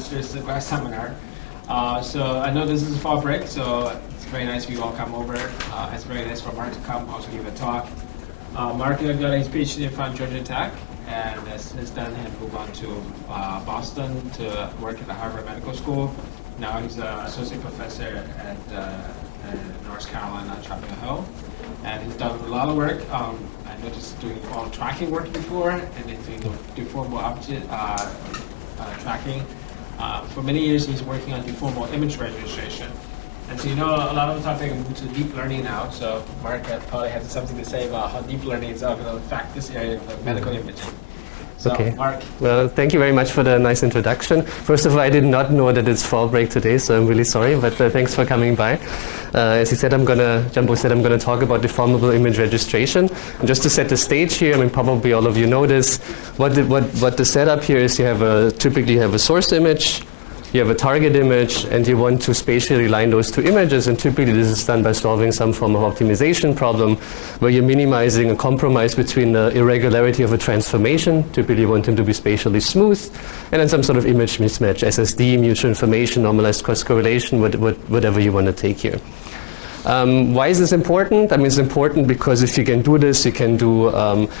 semester's class seminar. So I know this is a fall break, so it's very nice if you all come over. It's very nice for Marc to come, also give a talk. Marc got his PhD from Georgia Tech, and since then he moved on to Boston to work at the Harvard Medical School. Now he's an associate professor at North Carolina, Chapel Hill, and he's done a lot of work. I noticed doing all tracking work before, and then doing deformable object tracking. For many years, he's working on deformable image registration. And so, a lot of the topic moved to deep learning now. So Marc probably has something to say about how deep learning is going to affect this area of medical imaging. So, okay. Marc. Well, thank you very much for the nice introduction. First of all, I did not know that it's fall break today, so I'm really sorry, but thanks for coming by. As he said, Jumbo said, I'm going to talk about deformable image registration. And just to set the stage here, I mean, probably all of you know this. What the setup here is, typically you have a source image, you have a target image, and you want to spatially align those two images, and typically this is done by solving some form of optimization problem where you're minimizing a compromise between the irregularity of a transformation. Typically you want them to be spatially smooth, and then some sort of image mismatch, SSD, mutual information, normalized cross correlation, whatever you want to take here. Why is this important? I mean, it's important because if you can do this, you can do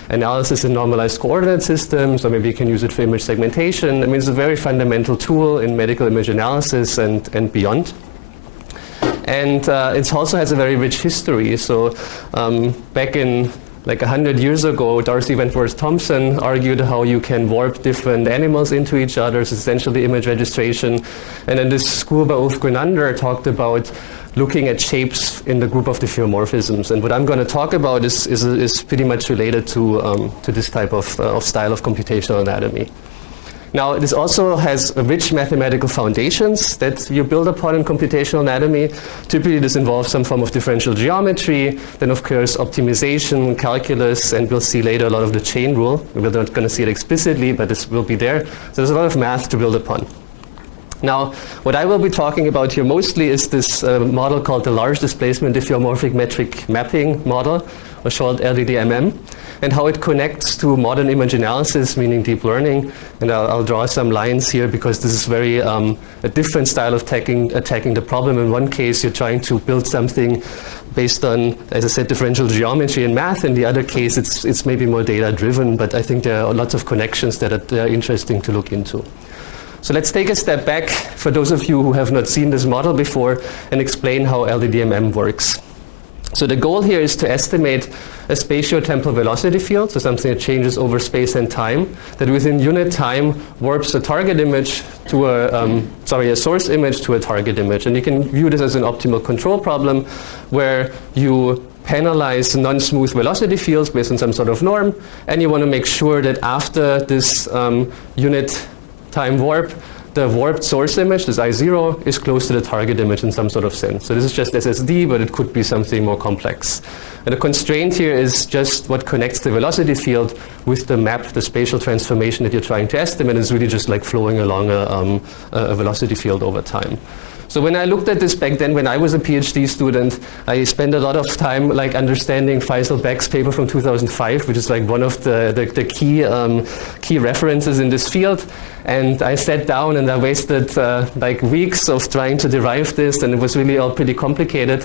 analysis in normalized coordinate systems, or maybe you can use it for image segmentation. I mean, it's a very fundamental tool in medical image analysis and beyond. And it also has a very rich history. So back in like 100 years ago, Darcy Wentworth Thompson argued how you can warp different animals into each other, it's essentially image registration. And then this school by Ulf Grenander talked about looking at shapes in the group of diffeomorphisms. And what I'm going to talk about is pretty much related to this type of style of computational anatomy. Now, this also has rich mathematical foundations that you build upon in computational anatomy. Typically, this involves some form of differential geometry, then, of course, optimization, calculus, and we'll see later a lot of the chain rule. We're not going to see it explicitly, but this will be there. So there's a lot of math to build upon. Now, what I will be talking about here mostly is this model called the large displacement diffeomorphic metric mapping model, or short LDDMM, and how it connects to modern image analysis, meaning deep learning. And I'll draw some lines here because this is very a different style of attacking the problem. In one case, you're trying to build something based on, as I said, differential geometry and math. In the other case, it's maybe more data-driven, but I think there are lots of connections that are interesting to look into. So let's take a step back for those of you who have not seen this model before and explain how LDDMM works. So the goal here is to estimate a spatiotemporal velocity field, so something that changes over space and time, that within unit time warps a target image to a source image to a target image. And you can view this as an optimal control problem where you penalize non-smooth velocity fields based on some sort of norm, and you want to make sure that after this unit time warp, the warped source image, this I0, is close to the target image in some sort of sense. So this is just SSD, but it could be something more complex. And the constraint here is just what connects the velocity field with the map, the spatial transformation that you're trying to estimate. It's really just like flowing along a velocity field over time. So when I looked at this back then, when I was a PhD student, I spent a lot of time like understanding Faisal Beck's paper from 2005, which is like one of the key references in this field. And I sat down and I wasted like weeks of trying to derive this, and it was really all pretty complicated.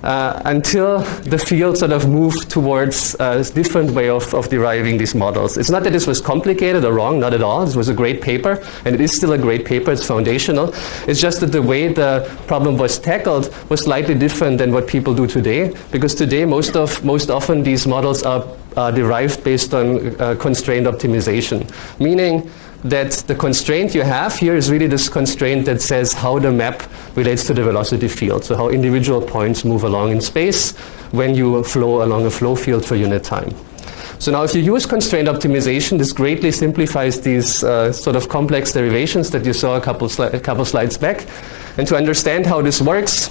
Until the field sort of moved towards a different way of deriving these models. It's not that this was complicated or wrong, not at all. This was a great paper, and it is still a great paper. It's foundational. It's just that the way the problem was tackled was slightly different than what people do today, because today most often these models are derived based on constraint optimization, meaning that the constraint you have here is really this constraint that says how the map relates to the velocity field, so how individual points move along in space when you flow along a flow field for unit time. So now if you use constraint optimization, this greatly simplifies these sort of complex derivations that you saw a couple slides back. And to understand how this works,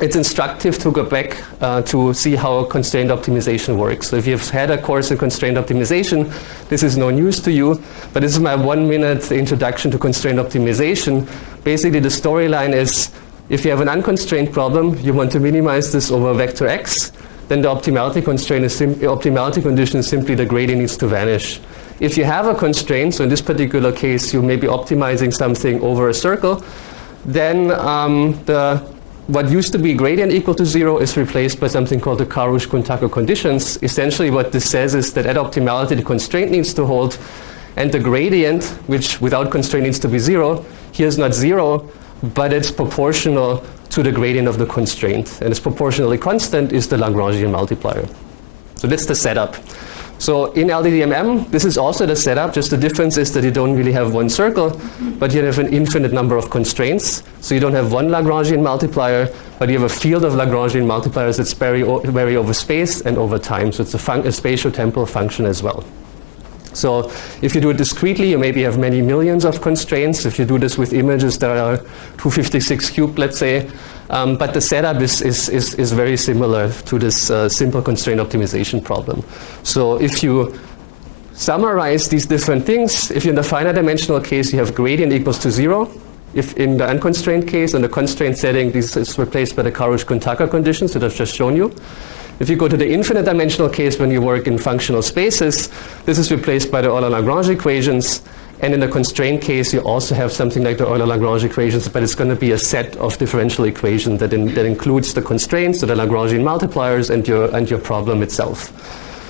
it's instructive to go back to see how constraint optimization works. So if you've had a course in constraint optimization, this is no news to you, but this is my 1-minute introduction to constraint optimization. Basically, the storyline is if you have an unconstrained problem, you want to minimize this over vector x, then the optimality condition is simply the gradient needs to vanish. if you have a constraint, so in this particular case, you may be optimizing something over a circle, then what used to be gradient equal to 0 is replaced by something called the Karush-Kuntaka conditions. Essentially what this says is that at optimality the constraint needs to hold, and the gradient, which without constraint needs to be 0, here is not 0, but it's proportional to the gradient of the constraint. And it's proportionally constant is the Lagrangian multiplier. So that's the setup. So in LDDMM, this is also the setup, just the difference is that you don't really have one circle, but you have an infinite number of constraints. So you don't have one Lagrangian multiplier, but you have a field of Lagrangian multipliers that's vary over space and over time. So it's a spatiotemporal function as well. So if you do it discretely, you maybe have many millions of constraints. If you do this with images that are 256 cubed, let's say, but the setup is very similar to this simple constraint optimization problem. So if you summarize these different things, if in the finite dimensional case you have gradient equals to 0, if in the unconstrained case, in the constraint setting, this is replaced by the Karush-Kuntaka conditions that I've just shown you. If you go to the infinite dimensional case when you work in functional spaces, this is replaced by the Euler-Lagrange equations. And in the constraint case, you also have something like the Euler-Lagrange equations, but it's going to be a set of differential equations that includes the constraints, so the Lagrangian multipliers, and your problem itself.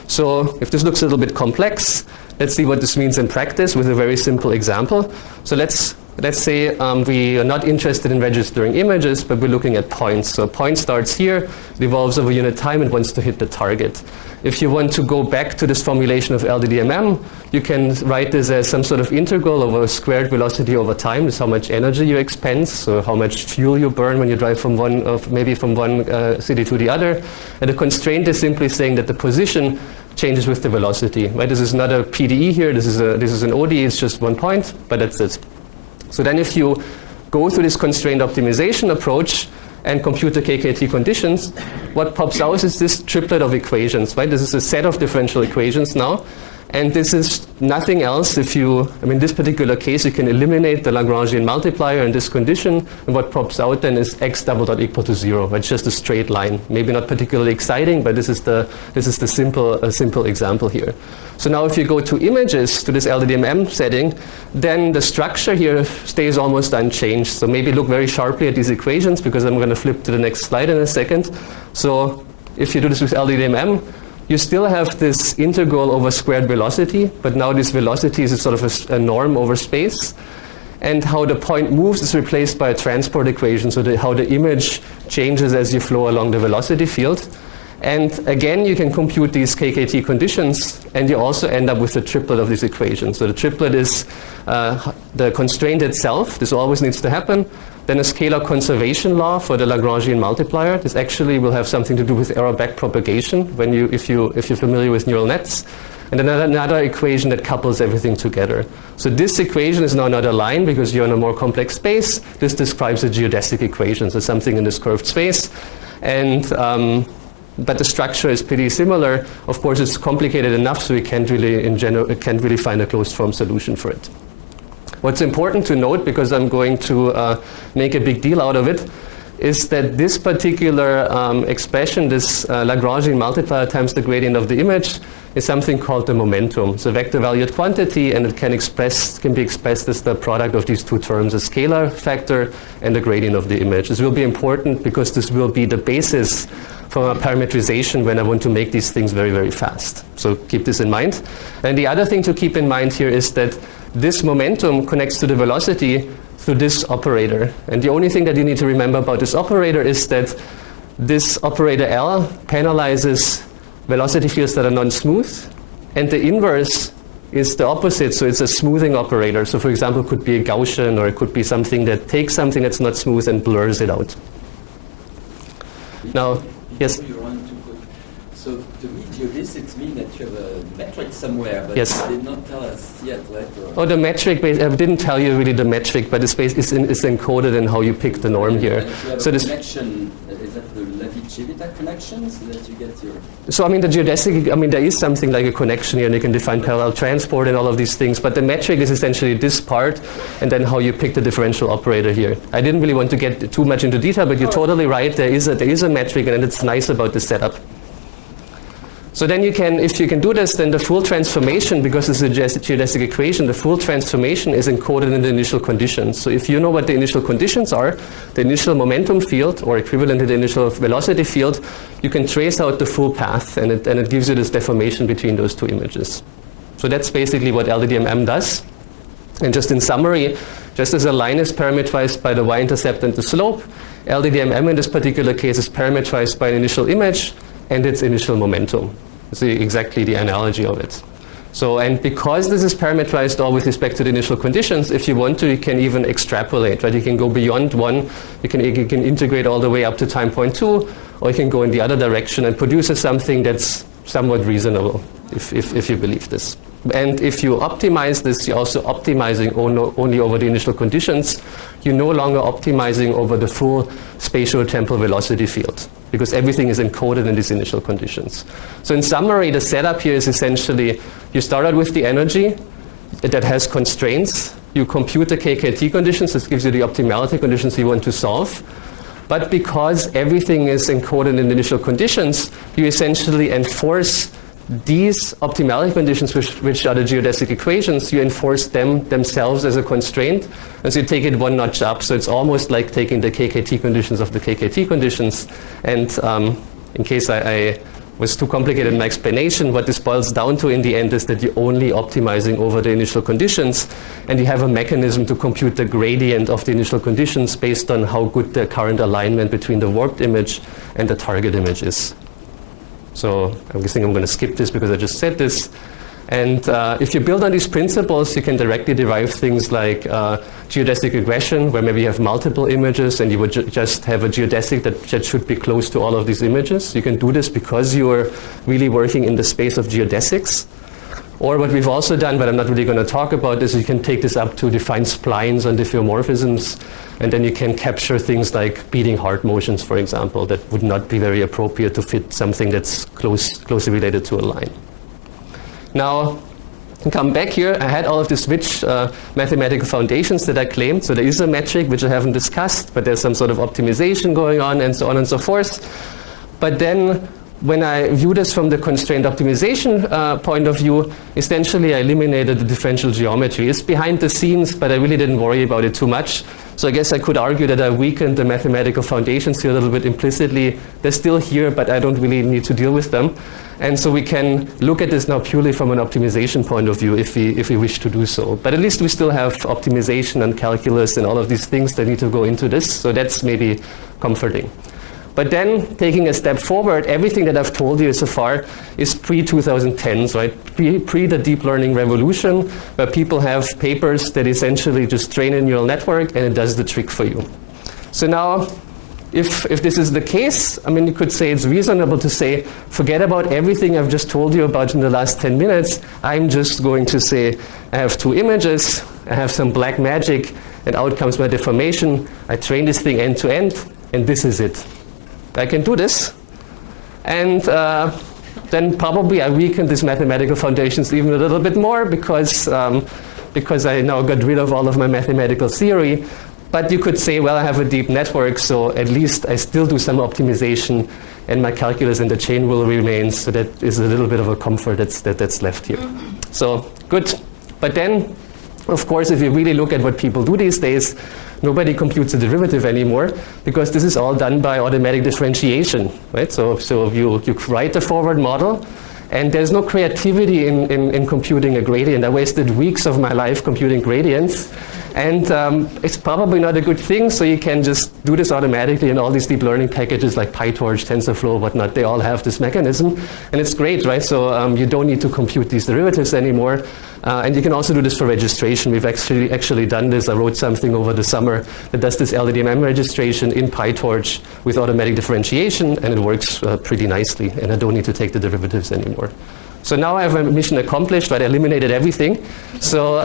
So if this looks a little bit complex, let's see what this means in practice with a very simple example. So let's say we are not interested in registering images, but we're looking at points. So a point starts here, it evolves over unit time, and wants to hit the target. If you want to go back to this formulation of LDDMM, you can write this as some sort of integral over a squared velocity over time. This is how much energy you expend, so how much fuel you burn when you drive from one city to the other. And the constraint is simply saying that the position changes with the velocity. Right? This is not a PDE here. This is an ODE. It's just 1 point, but that's it. So then if you go through this constraint optimization approach and compute the KKT conditions, what pops out is this triplet of equations, right? This is a set of differential equations now. And this is nothing else. In this particular case, you can eliminate the Lagrangian multiplier in this condition. And what pops out then is x double dot equal to 0. It's just a straight line. Maybe not particularly exciting, but this is the simple example here. So now if you go to images, to this LDDMM setting, then the structure here stays almost unchanged. So maybe look very sharply at these equations, because I'm going to flip to the next slide in a second. So if you do this with LDDMM, you still have this integral over squared velocity, but now this velocity is sort of a norm over space. And how the point moves is replaced by a transport equation, so how the image changes as you flow along the velocity field. And again, you can compute these KKT conditions, and you also end up with the triplet of these equations. So the triplet is the constraint itself. This always needs to happen. Then a scalar conservation law for the Lagrangian multiplier. This actually will have something to do with error backpropagation if you're familiar with neural nets. And then another equation that couples everything together. So this equation is now not a line because you're in a more complex space. This describes a geodesic equation, so something in this curved space. And but the structure is pretty similar. Of course, it's complicated enough so we can't really find a closed form solution for it. What's important to note, because I'm going to make a big deal out of it, is that this particular expression, this Lagrangian multiplier times the gradient of the image, is something called the momentum. It's a vector-valued quantity, and it can be expressed as the product of these two terms, a scalar factor and the gradient of the image. This will be important because this will be the basis for a parametrization when I want to make these things very, very fast. So keep this in mind. And the other thing to keep in mind here is that this momentum connects to the velocity through this operator. And the only thing that you need to remember about this operator is that this operator L penalizes velocity fields that are non-smooth, and the inverse is the opposite, so it's a smoothing operator. So for example, it could be a Gaussian, or it could be something that takes something that's not smooth and blurs it out. Now, yes? So to me, geodesics mean that you have a metric somewhere, but yes. You did not tell us yet, right? Oh, the metric, I didn't tell you really the metric, but it's encoded in how you pick the norm here. And if you have so a this connection, is that the Levi-Civita connection, so that you get your... So the geodesic, there is something like a connection here, and you can define parallel transport and all of these things, but the metric is essentially this part, and then how you pick the differential operator here. I didn't really want to get too much into detail, but you're totally right, there is a metric, and it's nice about this setup. So then you can, if you can do this, then the full transformation, because it's a geodesic equation, the full transformation is encoded in the initial conditions. So if you know what the initial conditions are, the initial momentum field, or equivalent to the initial velocity field, you can trace out the full path, and it gives you this deformation between those two images. So that's basically what LDDMM does. And just in summary, just as a line is parameterized by the y-intercept and the slope, LDDMM in this particular case is parameterized by an initial image and its initial momentum. It's exactly the analogy of it. So, and because this is parameterized all with respect to the initial conditions, if you want to, you can even extrapolate, right? You can go beyond 1, you can integrate all the way up to time point 2, or you can go in the other direction and produce something that's somewhat reasonable, if you believe this. And if you optimize this, you're also optimizing only over the initial conditions. You're no longer optimizing over the full spatio-temporal velocity field, because everything is encoded in these initial conditions. So in summary, the setup here is essentially, you start out with the energy that has constraints. You compute the KKT conditions. This gives you the optimality conditions you want to solve. But because everything is encoded in the initial conditions, you essentially enforce these optimality conditions, which are the geodesic equations, you enforce them themselves as a constraint, and so you take it one notch up. So it's almost like taking the KKT conditions of the KKT conditions. And in case I was too complicated in my explanation, what this boils down to in the end is that you're only optimizing over the initial conditions, and you have a mechanism to compute the gradient of the initial conditions based on how good the current alignment between the warped image and the target image is. So I'm guessing I'm going to skip this because I just said this. And if you build on these principles, you can directly derive things like geodesic regression, where maybe you have multiple images and you would just have a geodesic that should be close to all of these images. You can do this because you are really working in the space of geodesics. Or what we've also done, but I'm not really going to talk about this, you can take this up to define splines and diffeomorphisms, and then you can capture things like beating heart motions, for example, that would not be very appropriate to fit something that's closely related to a line. Now, come back here, I had all of these rich mathematical foundations that I claimed. So there is a metric, which I haven't discussed, but there's some sort of optimization going on, and so on and so forth. But then, when I view this from the constraint optimization point of view, essentially I eliminated the differential geometry. It's behind the scenes, but I really didn't worry about it too much. So I guess I could argue that I weakened the mathematical foundations here a little bit implicitly. They're still here, but I don't really need to deal with them. And so we can look at this now purely from an optimization point of view if we wish to do so. But at least we still have optimization and calculus and all of these things that need to go into this. So that's maybe comforting. But then, taking a step forward, everything that I've told you so far is pre-2010s, right? Pre the deep learning revolution, where people have papers that essentially just train a neural network and it does the trick for you. So now, if this is the case, I mean, you could say it's reasonable to say, forget about everything I've just told you about in the last 10 minutes. I'm just going to say, I have two images, I have some black magic, and out comes my deformation. I train this thing end to end, and this is it. I can do this, and then probably I weaken these mathematical foundations even a little bit more because I now got rid of all of my mathematical theory. But you could say, well, I have a deep network, so at least I still do some optimization, and my calculus in the chain will remain. So that is a little bit of a comfort that's left here. So good. But then, of course, if you really look at what people do these days, nobody computes a derivative anymore, because this is all done by automatic differentiation, right? So you write the forward model, and there's no creativity in computing a gradient. I wasted weeks of my life computing gradients, and it's probably not a good thing, so you can just do this automatically, and all these deep learning packages like PyTorch, TensorFlow, whatnot, they all have this mechanism, and it's great, right? So you don't need to compute these derivatives anymore. And you can also do this for registration. We've actually done this. I wrote something over the summer that does this LDDMM registration in PyTorch with automatic differentiation, and it works pretty nicely, and I don't need to take the derivatives anymore. So now I have a mission accomplished, right? I eliminated everything. So,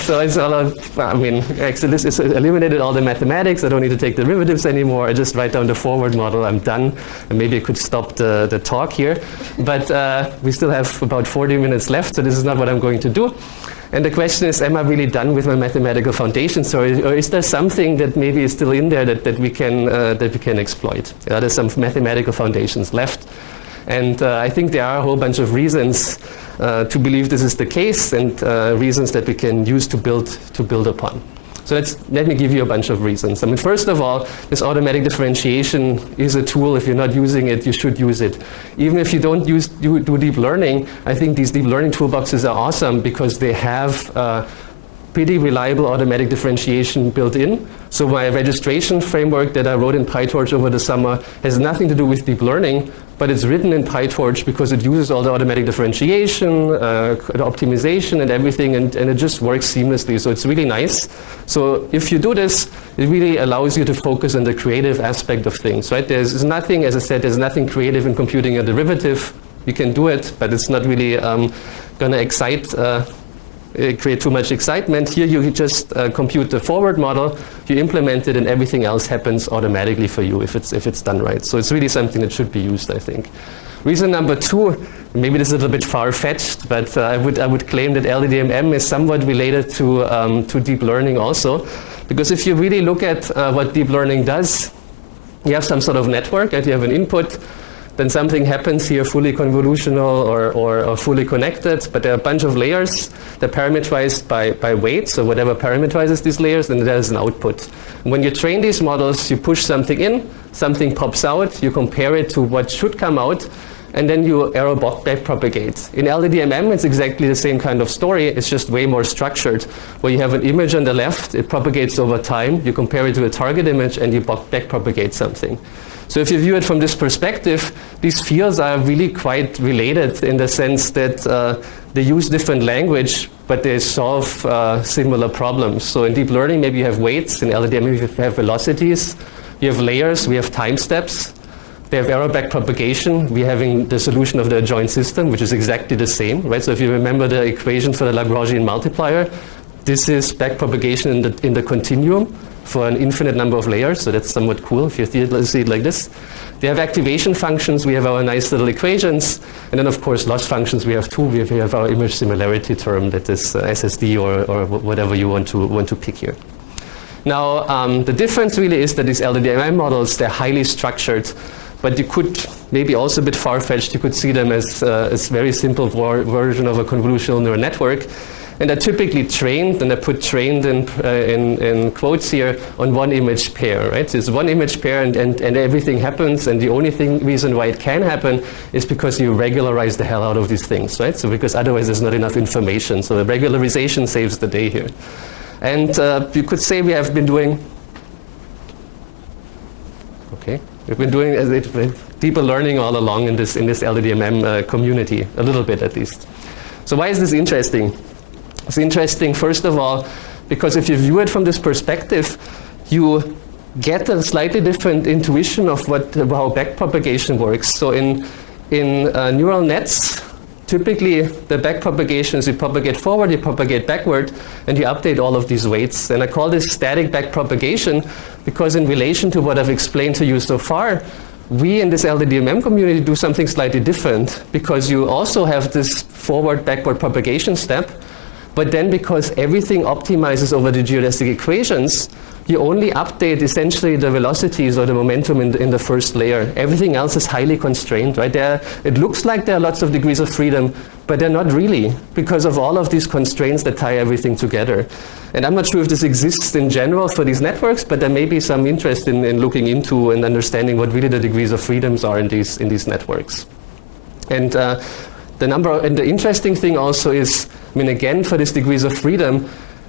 so it's all I mean, actually, it's eliminated all the mathematics. I don't need to take derivatives anymore. I just write down the forward model. I'm done. And maybe I could stop the talk here. But we still have about 40 minutes left, so this is not what I'm going to do. And the question is, am I really done with my mathematical foundations, or is there something that maybe is still in there that we can exploit? There's some mathematical foundations left. And I think there are a whole bunch of reasons to believe this is the case, and reasons that we can use to build upon. So let me give you a bunch of reasons. I mean, first of all, this automatic differentiation is a tool. If you're not using it, you should use it. Even if you don't do deep learning, I think these deep learning toolboxes are awesome because they have pretty reliable automatic differentiation built in. So my registration framework that I wrote in PyTorch over the summer has nothing to do with deep learning, but it's written in PyTorch because it uses all the automatic differentiation, the optimization and everything, and it just works seamlessly. So it's really nice. So if you do this, it really allows you to focus on the creative aspect of things, right? There's nothing, as I said, there's nothing creative in computing a derivative. You can do it, but it's not really going to create too much excitement. Here you just compute the forward model, you implement it, and everything else happens automatically for you if it's done right. So it's really something that should be used, I think. Reason number two, maybe this is a little bit far-fetched, but I would claim that LDDMM is somewhat related to deep learning also, because if you really look at what deep learning does, you have some sort of network, and you have an input. Then something happens here, fully convolutional or fully connected, but there are a bunch of layers. They're parameterized by weight, so whatever parameterizes these layers, and there's an output. And when you train these models, you push something in, something pops out, you compare it to what should come out, and then you error backpropagate. In LDDMM, it's exactly the same kind of story. It's just way more structured, where you have an image on the left, it propagates over time, you compare it to a target image, and you backpropagate something. So if you view it from this perspective, these fields are really quite related in the sense that they use different language, but they solve similar problems. So in deep learning, maybe you have weights. In LDDMM, you have velocities. You have layers. We have time steps. They have error backpropagation. We're having the solution of the adjoint system, which is exactly the same, right? So if you remember the equation for the Lagrangian multiplier, this is backpropagation in the continuum for an infinite number of layers, so that's somewhat cool if you see it like this. They have activation functions, we have our nice little equations, and then of course loss functions we have too. We have our image similarity term that is SSD or whatever you want to pick here. Now the difference really is that these LDDMM models, they're highly structured, but you could maybe also a bit far-fetched, you could see them as very simple version of a convolutional neural network. And they're typically trained, and I put trained in quotes here, on one image pair, right? So it's one image pair, and everything happens, and the only reason why it can happen is because you regularize the hell out of these things, right? So because otherwise there's not enough information. So the regularization saves the day here. And you could say we have been doing, we've been doing deeper learning all along in this LDDMM community, a little bit at least. So why is this interesting? It's interesting, first of all, because if you view it from this perspective, you get a slightly different intuition of how backpropagation works. So in neural nets, typically the backpropagation is you propagate forward, you propagate backward, and you update all of these weights. And I call this static backpropagation because in relation to what I've explained to you so far, we in this LDDMM community do something slightly different, because you also have this forward-backward propagation step. But then because everything optimizes over the geodesic equations, you only update essentially the velocities or the momentum in the first layer. Everything else is highly constrained, right? It looks like there are lots of degrees of freedom, but they're not really, because of all of these constraints that tie everything together. And I'm not sure if this exists in general for these networks, but there may be some interest in looking into and understanding what really the degrees of freedoms are in these networks. And the interesting thing also is, I mean, again, for these degrees of freedom,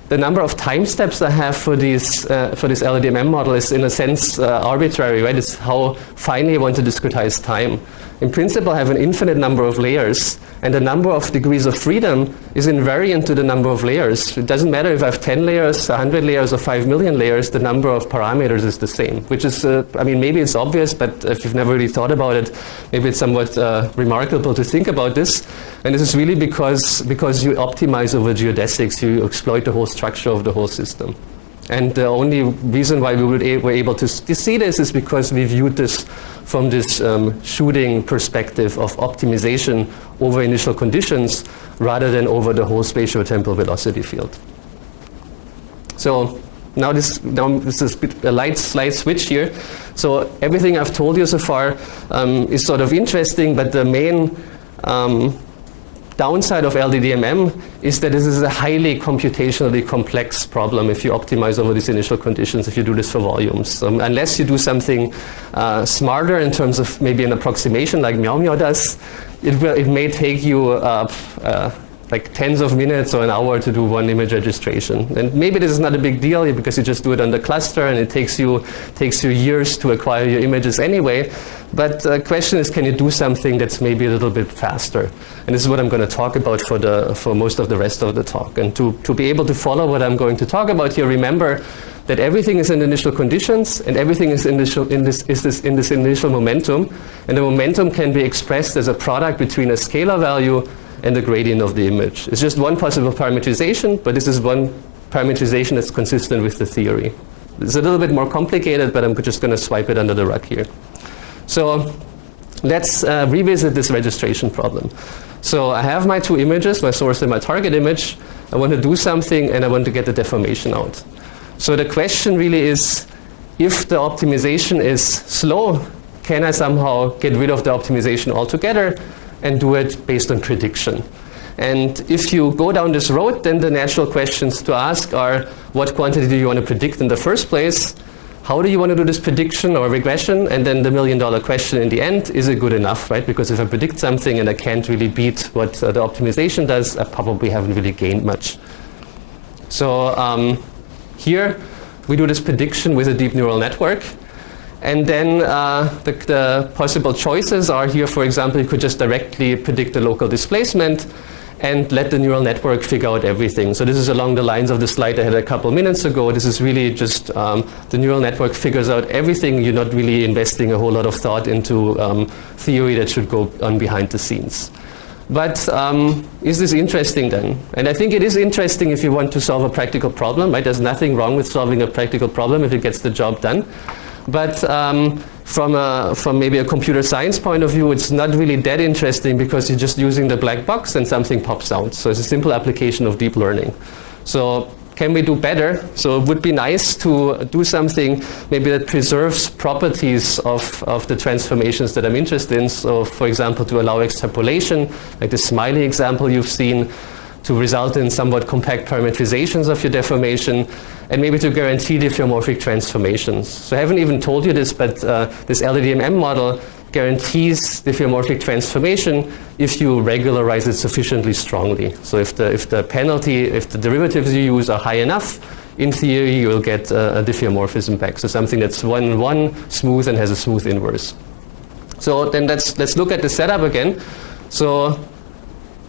the number of time steps I have for this LDMM model is, in a sense, arbitrary, right? It's how finely I want to discretize time. In principle, I have an infinite number of layers, and the number of degrees of freedom is invariant to the number of layers. It doesn't matter if I have 10 layers, 100 layers, or 5 million layers, the number of parameters is the same, which is, I mean, maybe it's obvious, but if you've never really thought about it, maybe it's somewhat remarkable to think about this. And this is really because you optimize over geodesics, you exploit the whole structure of the whole system. And the only reason why we were able to see this is because we viewed this from this shooting perspective of optimization over initial conditions rather than over the whole spatiotemporal velocity field. So now this is a light slight switch here. So everything I've told you so far is sort of interesting, but the main downside of LDDMM is that this is a highly computationally complex problem if you optimize over these initial conditions, if you do this for volumes. Unless you do something smarter in terms of maybe an approximation like Meow Meow does, it may take you like tens of minutes or an hour to do one image registration. And maybe this is not a big deal because you just do it on the cluster and it takes you years to acquire your images anyway. But the question is, can you do something that's maybe a little bit faster? And this is what I'm going to talk about for most of the rest of the talk. And to be able to follow what I'm going to talk about here, remember that everything is in initial conditions and everything is in this initial momentum. And the momentum can be expressed as a product between a scalar value and the gradient of the image. It's just one possible parameterization, but this is one parameterization that's consistent with the theory. It's a little bit more complicated, but I'm just going to swipe it under the rug here. So let's revisit this registration problem. So I have my two images, my source and my target image. I want to do something, and I want to get the deformation out. So the question really is, if the optimization is slow, can I somehow get rid of the optimization altogether and do it based on prediction? And if you go down this road, then the natural questions to ask are, what quantity do you want to predict in the first place? How do you want to do this prediction or regression? And then the million-dollar question in the end, is it good enough, right? Because if I predict something and I can't really beat what the optimization does, I probably haven't really gained much. So here we do this prediction with a deep neural network. And then the possible choices are here, for example, you could just directly predict the local displacement and let the neural network figure out everything. So this is along the lines of the slide I had a couple minutes ago. This is really just the neural network figures out everything. You're not really investing a whole lot of thought into theory that should go on behind the scenes. But is this interesting then? And I think it is interesting if you want to solve a practical problem, right? There's nothing wrong with solving a practical problem if it gets the job done. But from maybe a computer science point of view, it's not really that interesting because you're just using the black box and something pops out. So it's a simple application of deep learning. So can we do better? So it would be nice to do something maybe that preserves properties of the transformations that I'm interested in. So for example, to allow extrapolation, like the smiley example you've seen, to result in somewhat compact parameterizations of your deformation, and maybe to guarantee diffeomorphic transformations. So I haven't even told you this, but this LDDMM model guarantees diffeomorphic transformation if you regularize it sufficiently strongly. So if the derivatives you use are high enough, in theory you will get a diffeomorphism back. So something that's one smooth and has a smooth inverse. So then let's look at the setup again. So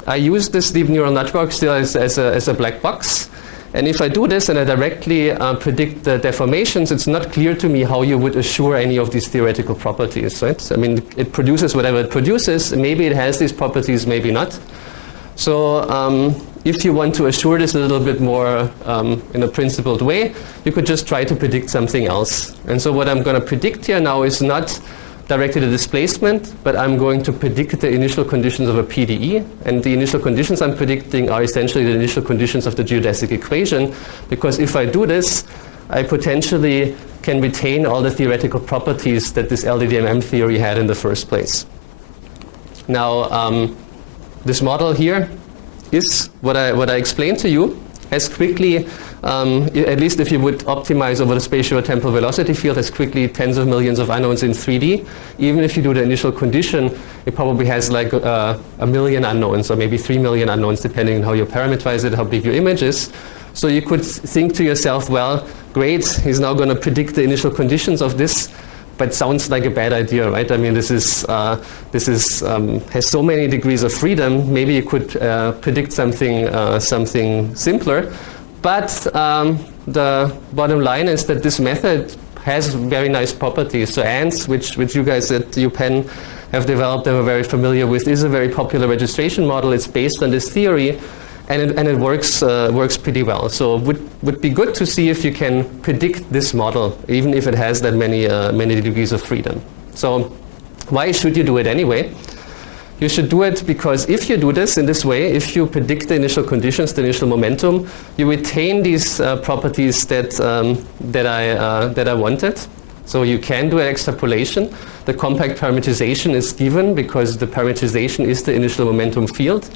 I use this deep neural network still as a black box. And if I do this and I directly predict the deformations, it's not clear to me how you would assure any of these theoretical properties, right? I mean, it produces whatever it produces. Maybe it has these properties, maybe not. So if you want to assure this a little bit more in a principled way, you could just try to predict something else. And so what I'm going to predict here now is not directly the displacement, but I'm going to predict the initial conditions of a PDE. And the initial conditions I'm predicting are essentially the initial conditions of the geodesic equation, because if I do this, I potentially can retain all the theoretical properties that this LDDMM theory had in the first place. Now, this model here is what I explained to you, has quickly, at least if you would optimize over the spatio-temporal velocity field, has quickly tens of millions of unknowns in 3D. Even if you do the initial condition, it probably has like a million unknowns, or maybe 3 million unknowns, depending on how you parameterize it, how big your image is. So you could think to yourself, well, great, he's now going to predict the initial conditions of this, but sounds like a bad idea, right? I mean, this has so many degrees of freedom. Maybe you could predict something simpler. But the bottom line is that this method has very nice properties. So ANTS, which you guys at UPenn have developed and are very familiar with, is a very popular registration model. It's based on this theory, and it works pretty well. So it would be good to see if you can predict this model, even if it has that many degrees of freedom. So why should you do it anyway? You should do it because if you do this in this way, if you predict the initial conditions, the initial momentum, you retain these properties that I wanted. So you can do an extrapolation. The compact parameterization is given because the parameterization is the initial momentum field.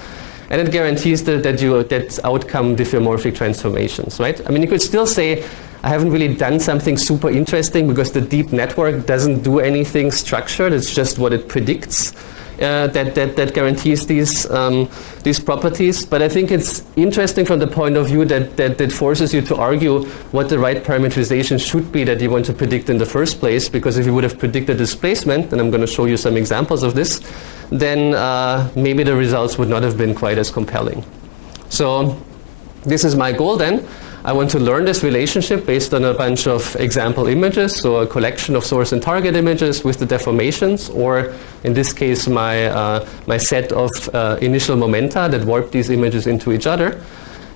And it guarantees that outcome diffeomorphic transformations, right? I mean, you could still say, I haven't really done something super interesting because the deep network doesn't do anything structured. It's just what it predicts that guarantees these properties. But I think it's interesting from the point of view that forces you to argue what the right parameterization should be that you want to predict in the first place. Because if you would have predicted displacement, and I'm going to show you some examples of this, then maybe the results would not have been quite as compelling. So this is my goal then. I want to learn this relationship based on a bunch of example images, so a collection of source and target images with the deformations, or in this case, my set of initial momenta that warp these images into each other.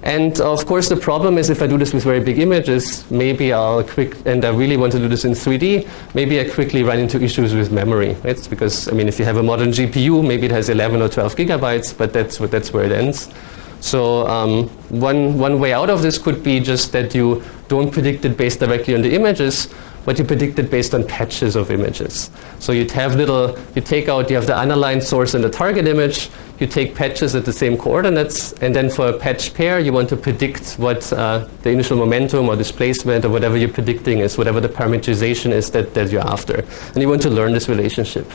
And of course, the problem is if I do this with very big images, maybe and I really want to do this in 3D, maybe I quickly run into issues with memory. It's because, I mean, if you have a modern GPU, maybe it has 11 or 12 gigabytes, but that's where it ends. So one way out of this could be just that you don't predict it based directly on the images, but you predict it based on patches of images. So you have you have the unaligned source and the target image, you take patches at the same coordinates, and then for a patch pair, you want to predict what the initial momentum or displacement or whatever you're predicting is, whatever the parameterization is that you're after. And you want to learn this relationship.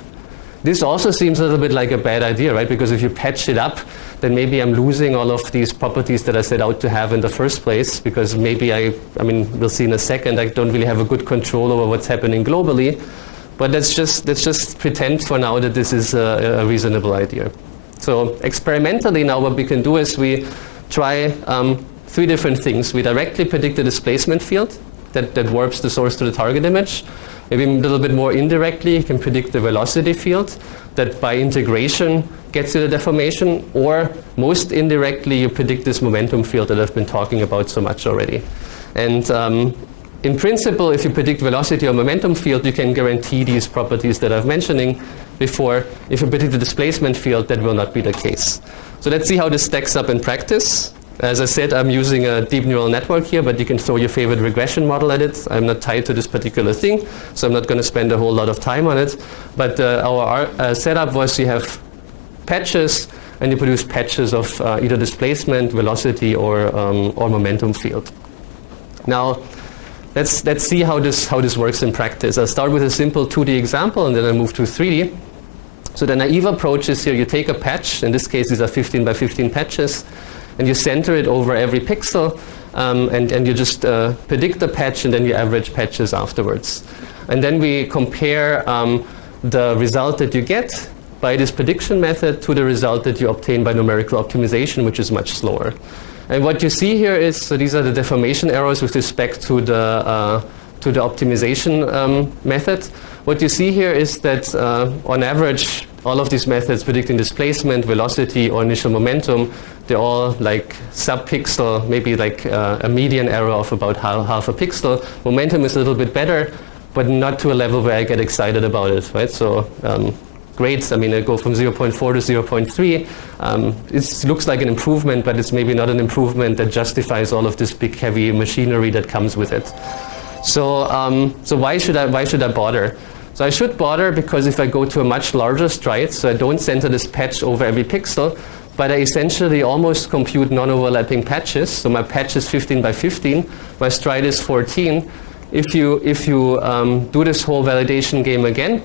This also seems a little bit like a bad idea, right? Because if you patch it up, then maybe I'm losing all of these properties that I set out to have in the first place, because maybe I mean, we'll see in a second, I don't really have a good control over what's happening globally. But let's just pretend for now that this is a reasonable idea. So experimentally now what we can do is we try 3 different things. We directly predict the displacement field that warps the source to the target image. Maybe a little bit more indirectly, you can predict the velocity field that by integration gets you the deformation, or most indirectly, you predict this momentum field that I've been talking about so much already. And in principle, if you predict velocity or momentum field, you can guarantee these properties that I've mentioning before. If you predict the displacement field, that will not be the case. So let's see how this stacks up in practice. As I said, I'm using a deep neural network here, but you can throw your favorite regression model at it. I'm not tied to this particular thing, so I'm not going to spend a whole lot of time on it. But our setup was you have patches, and you produce patches of either displacement, velocity, or momentum field. Now, let's see how this works in practice. I'll start with a simple 2D example, and then I move to 3D. So the naive approach is here, you take a patch. In this case, these are 15 by 15 patches. And you center it over every pixel, and you just predict the patch, and then you average patches afterwards. And then we compare the result that you get by this prediction method to the result that you obtain by numerical optimization, which is much slower. And what you see here is, so these are the deformation errors with respect to the optimization method. What you see here is that on average, all of these methods predicting displacement, velocity, or initial momentum, they're all like sub-pixel, maybe like a median error of about half a pixel. Momentum is a little bit better, but not to a level where I get excited about it, right? So grades, I mean, I go from 0.4 to 0.3. It looks like an improvement, but it's maybe not an improvement that justifies all of this big, heavy machinery that comes with it. So why should I bother? So I should bother because if I go to a much larger stride, so I don't center this patch over every pixel, but I essentially almost compute non-overlapping patches. So my patch is 15 by 15, my stride is 14. If you do this whole validation game again,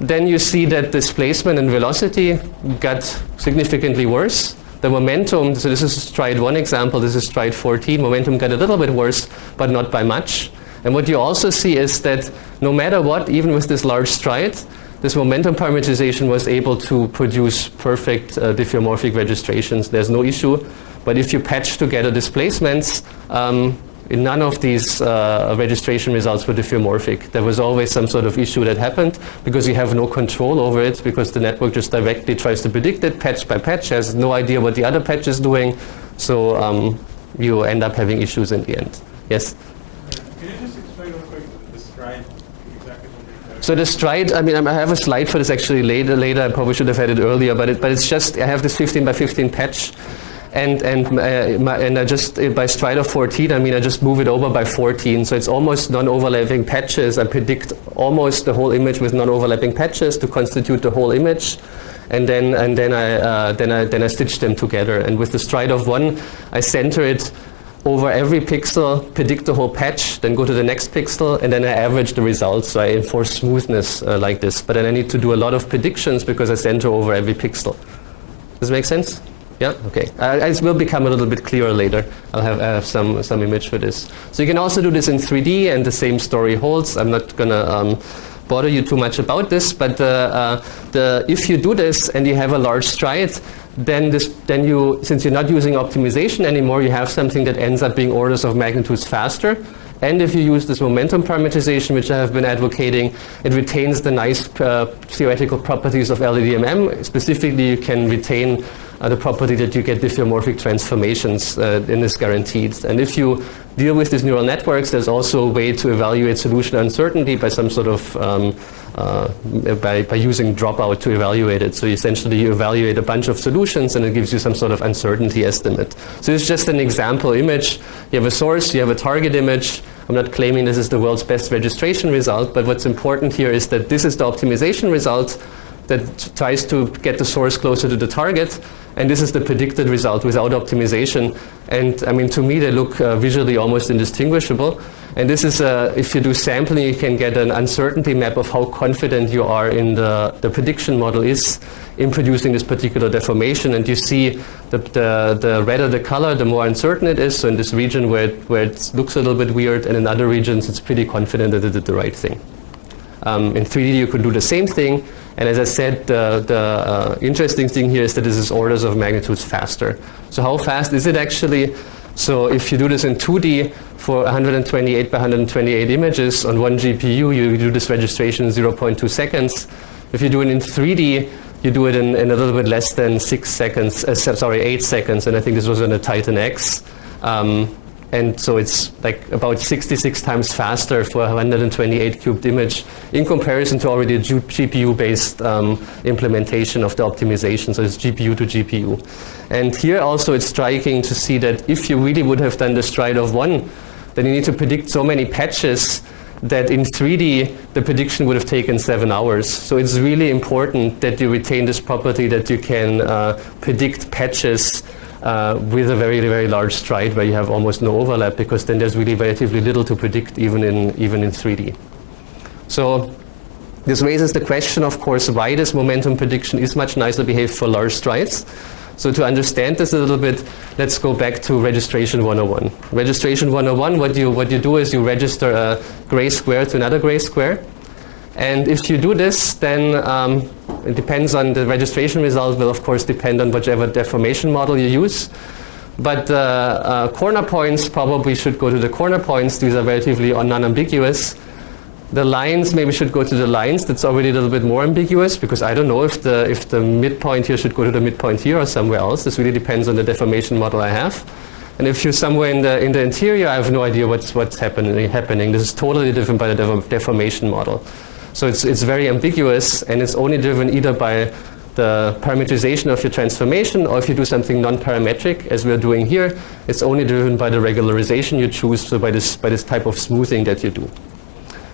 then you see that displacement and velocity got significantly worse. The momentum, so this is stride 1 example, this is stride 14, momentum got a little bit worse, but not by much. And what you also see is that no matter what, even with this large stride, this momentum parameterization was able to produce perfect diffeomorphic registrations. There's no issue. But if you patch together displacements, none of these registration results were diffeomorphic. There was always some sort of issue that happened because you have no control over it, because the network just directly tries to predict it patch by patch, has no idea what the other patch is doing. So you end up having issues in the end. Yes? Can you just explain real quick the stride So the stride, I mean, I have a slide for this actually later. I probably should have had it earlier, but it's just, I have this 15 by 15 patch, and I just, by stride of 14, I mean, I just move it over by 14. So it's almost non-overlapping patches. I predict almost the whole image with non-overlapping patches to constitute the whole image. And then I stitch them together. And with the stride of 1, I center it over every pixel, predict the whole patch, then go to the next pixel, and then I average the results. So I enforce smoothness like this. But then I need to do a lot of predictions because I center over every pixel. Does it make sense? Yeah? Okay. It will become a little bit clearer later. I'll have some image for this. So you can also do this in 3D, and the same story holds. I'm not going to bother you too much about this, but if you do this and you have a large stride, then you, since you're not using optimization anymore, you have something that ends up being orders of magnitudes faster. And if you use this momentum parameterization, which I have been advocating, it retains the nice theoretical properties of LDDMM. Specifically, you can retain the property that you get diffeomorphic transformations in this guaranteed. And if you deal with these neural networks, there's also a way to evaluate solution uncertainty by some sort of by using dropout to evaluate it. So essentially you evaluate a bunch of solutions and it gives you some sort of uncertainty estimate. So it's just an example image. You have a source, you have a target image. I'm not claiming this is the world's best registration result, but what's important here is that this is the optimization result that tries to get the source closer to the target, and this is the predicted result without optimization. And I mean, to me, they look visually almost indistinguishable. And this is, if you do sampling, you can get an uncertainty map of how confident you are in the prediction model is in producing this particular deformation. And you see the redder the color, the more uncertain it is. So in this region where it looks a little bit weird, and in other regions, it's pretty confident that it did the right thing. In 3D, you could do the same thing. And as I said, the interesting thing here is that this is orders of magnitudes faster. So how fast is it actually? So if you do this in 2D for 128 by 128 images on 1 GPU, you do this registration in 0.2 seconds. If you do it in 3D, you do it in a little bit less than 6 seconds, 8 seconds. And I think this was on a Titan X. And so it's like about 66 times faster for a 128 cubed image in comparison to already a GPU-based implementation of the optimization. So it's GPU to GPU. And here also it's striking to see that if you really would have done the stride of 1, then you need to predict so many patches that in 3D the prediction would have taken 7 hours. So it's really important that you retain this property that you can predict patches with a very, very large stride where you have almost no overlap, because then there's really relatively little to predict even in 3D. So this raises the question, of course, why this momentum prediction is much nicer behaved for large strides. So to understand this a little bit, let's go back to registration 101. Registration 101, what you do is you register a gray square to another gray square. And if you do this, then it depends on the registration result, will of course depend on whichever deformation model you use. But corner points probably should go to the corner points. These are relatively non-ambiguous. The lines maybe should go to the lines. That's already a little bit more ambiguous, because I don't know if the midpoint here should go to the midpoint here or somewhere else. This really depends on the deformation model I have. And if you're somewhere in the interior, I have no idea what's happening. This is totally different by the deformation model. So it's very ambiguous, and it's only driven either by the parameterization of your transformation, or if you do something non-parametric, as we're doing here, it's only driven by the regularization you choose, so by this type of smoothing that you do.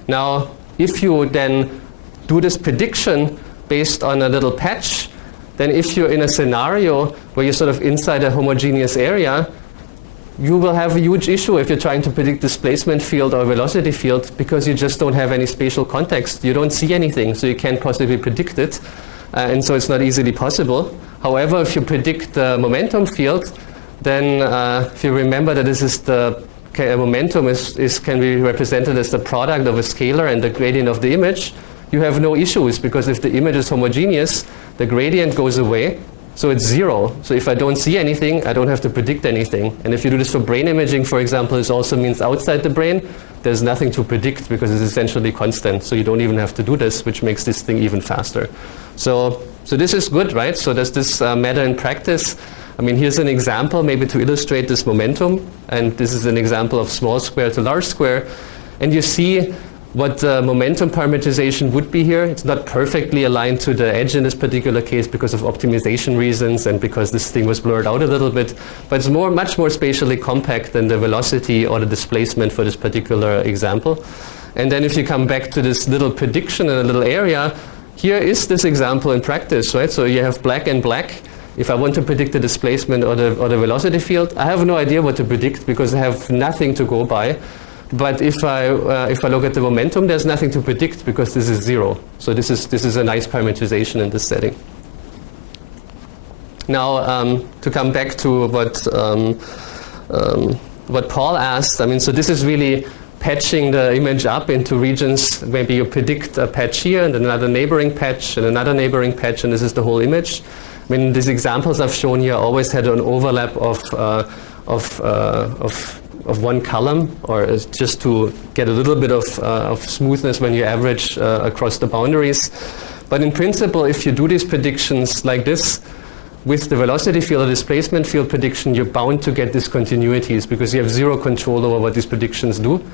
Now, if you then do this prediction based on a little patch, then if you're in a scenario where you're sort of inside a homogeneous area, you will have a huge issue if you're trying to predict displacement field or velocity field, because you just don't have any spatial context. You don't see anything, so you can't possibly predict it. And so it's not easily possible. However, if you predict the momentum field, then if you remember that this is the momentum can be represented as the product of a scalar and the gradient of the image, you have no issues, because if the image is homogeneous, the gradient goes away. So it's 0. So if I don't see anything, I don't have to predict anything. And if you do this for brain imaging, for example, this also means outside the brain, there's nothing to predict, because it's essentially constant. So you don't even have to do this, which makes this thing even faster. So this is good, right? So does this matter in practice? I mean, here's an example maybe to illustrate this momentum. And this is an example of small square to large square. And you see what the momentum parameterization would be here. It's not perfectly aligned to the edge in this particular case because of optimization reasons and because this thing was blurred out a little bit, but it's much more spatially compact than the velocity or the displacement for this particular example. And then if you come back to this little prediction in a little area, here is this example in practice, right? So you have black and black. If I want to predict the displacement or the velocity field, I have no idea what to predict because I have nothing to go by. But if I look at the momentum, there's nothing to predict because this is 0. So this is a nice parameterization in this setting. Now to come back to what Paul asked, I mean, so this is really patching the image up into regions. Maybe you predict a patch here and then another neighboring patch and another neighboring patch, and this is the whole image. I mean, these examples I've shown here always had an overlap of one column, or just to get a little bit of smoothness when you average across the boundaries. But in principle, if you do these predictions like this, with the velocity field or displacement field prediction, you're bound to get discontinuities because you have 0 control over what these predictions do.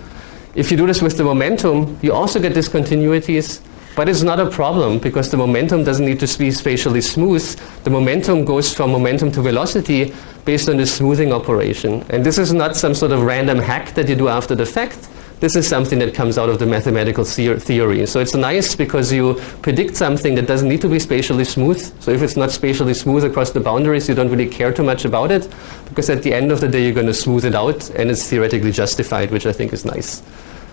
If you do this with the momentum, you also get discontinuities, but it's not a problem because the momentum doesn't need to be spatially smooth. The momentum goes from momentum to velocity based on this smoothing operation. And this is not some sort of random hack that you do after the fact. This is something that comes out of the mathematical theory. So it's nice because you predict something that doesn't need to be spatially smooth. So if it's not spatially smooth across the boundaries, you don't really care too much about it, because at the end of the day, you're going to smooth it out, and it's theoretically justified, which I think is nice.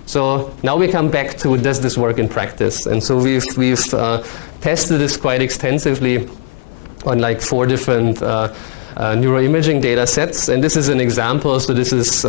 So now we come back to, does this work in practice? And so we've tested this quite extensively on like 4 different neuroimaging data sets. And this is an example. So this is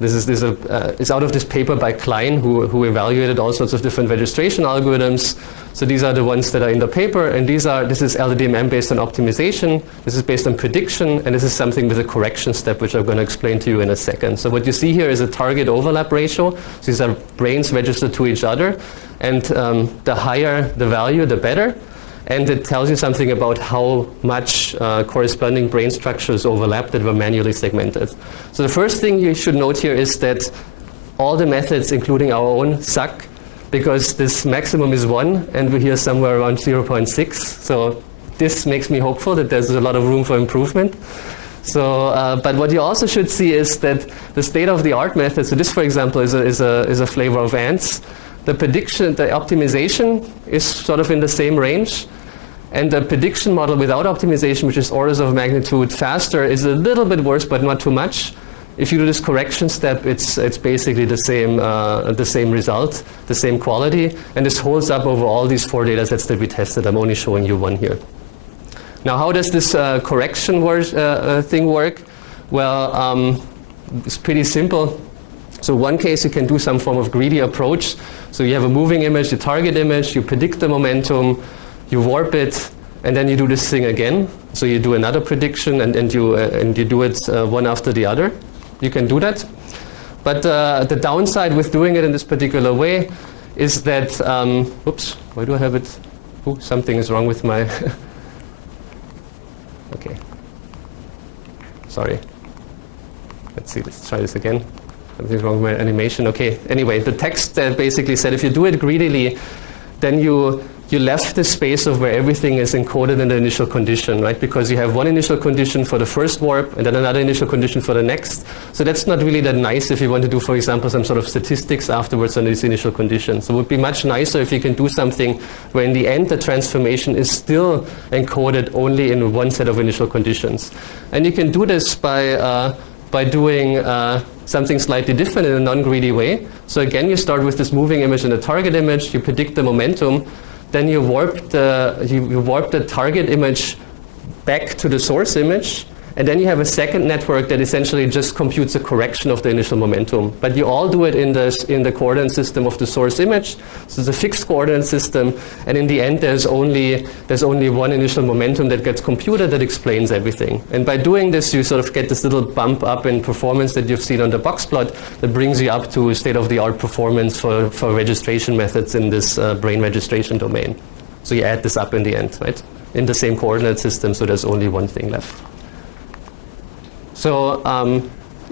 it's out of this paper by Klein, who evaluated all sorts of different registration algorithms. So these are the ones that are in the paper, and this is LDDMM based on optimization, this is based on prediction, and this is something with a correction step, which I'm going to explain to you in a second. So what you see here is a target overlap ratio. So these are brains registered to each other, and the higher the value, the better. And it tells you something about how much corresponding brain structures overlap that were manually segmented. So the first thing you should note here is that all the methods, including our own, suck, because this maximum is 1, and we're here somewhere around 0.6. So this makes me hopeful that there's a lot of room for improvement. So, but what you also should see is that the state-of-the-art method, so this, for example, is a flavor of ants. The prediction, the optimization is sort of in the same range. And the prediction model without optimization, which is orders of magnitude faster, is a little bit worse, but not too much. If you do this correction step, it's basically the same result, the same quality. And this holds up over all these 4 data sets that we tested. I'm only showing you 1 here. Now, how does this correction thing work? Well, it's pretty simple. So one case, you can do some form of greedy approach. So you have a moving image, the target image, you predict the momentum, you warp it, and then you do this thing again. So you do another prediction, and you do it one after the other. You can do that. But the downside with doing it in this particular way is that, oops, why do I have it? Oh, something is wrong with my, okay. Sorry. Let's see, let's try this again. Something's wrong with my animation. Okay, anyway, the text basically said if you do it greedily, then you left the space of where everything is encoded in the initial condition, right? Because you have one initial condition for the first warp and then another initial condition for the next. So that's not really that nice if you want to do, for example, some sort of statistics afterwards on these initial conditions. So it would be much nicer if you can do something where in the end the transformation is still encoded only in one set of initial conditions. And you can do this by doing something slightly different in a non-greedy way. So again, you start with this moving image and the target image, you predict the momentum, then you warp the target image back to the source image, and then you have a second network that essentially just computes a correction of the initial momentum. But you all do it in the coordinate system of the source image. So it's a fixed coordinate system, and in the end there's only one initial momentum that gets computed that explains everything. And by doing this, you sort of get this little bump up in performance that you've seen on the box plot that brings you up to state-of-the-art performance for registration methods in this brain registration domain. So you add this up in the end, right? In the same coordinate system, so there's only one thing left. So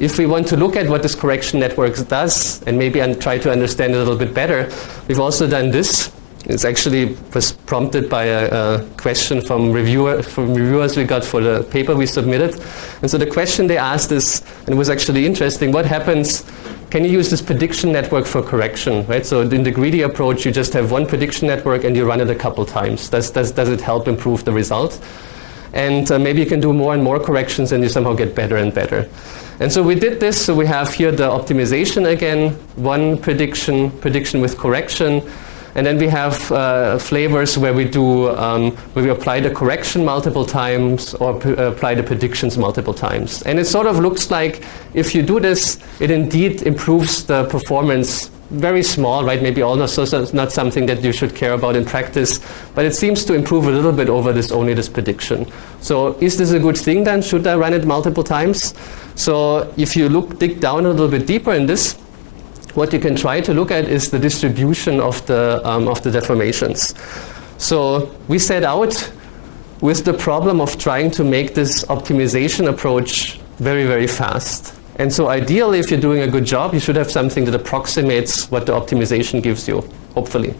if we want to look at what this correction network does, and maybe try to understand it a little bit better, we've also done this. It actually was prompted by a question from reviewers we got for the paper we submitted. And so the question they asked is, and it was actually interesting, what happens, can you use this prediction network for correction, right? So in the greedy approach, you just have one prediction network and you run it a couple times. Does it help improve the result? And maybe you can do more and more corrections and you somehow get better and better. And so we did this. So we have here the optimization again, one prediction with correction. And then we have flavors where we do where we apply the correction multiple times or apply the predictions multiple times. And it sort of looks like if you do this, it indeed improves the performance. Very small, right? Maybe also not something that you should care about in practice, but it seems to improve a little bit over only this prediction. So is this a good thing then? Should I run it multiple times? So if you dig down a little bit deeper in this, what you can try to look at is the distribution of the deformations. So we set out with the problem of trying to make this optimization approach very, very fast. And so ideally, if you're doing a good job, you should have something that approximates what the optimization gives you, hopefully.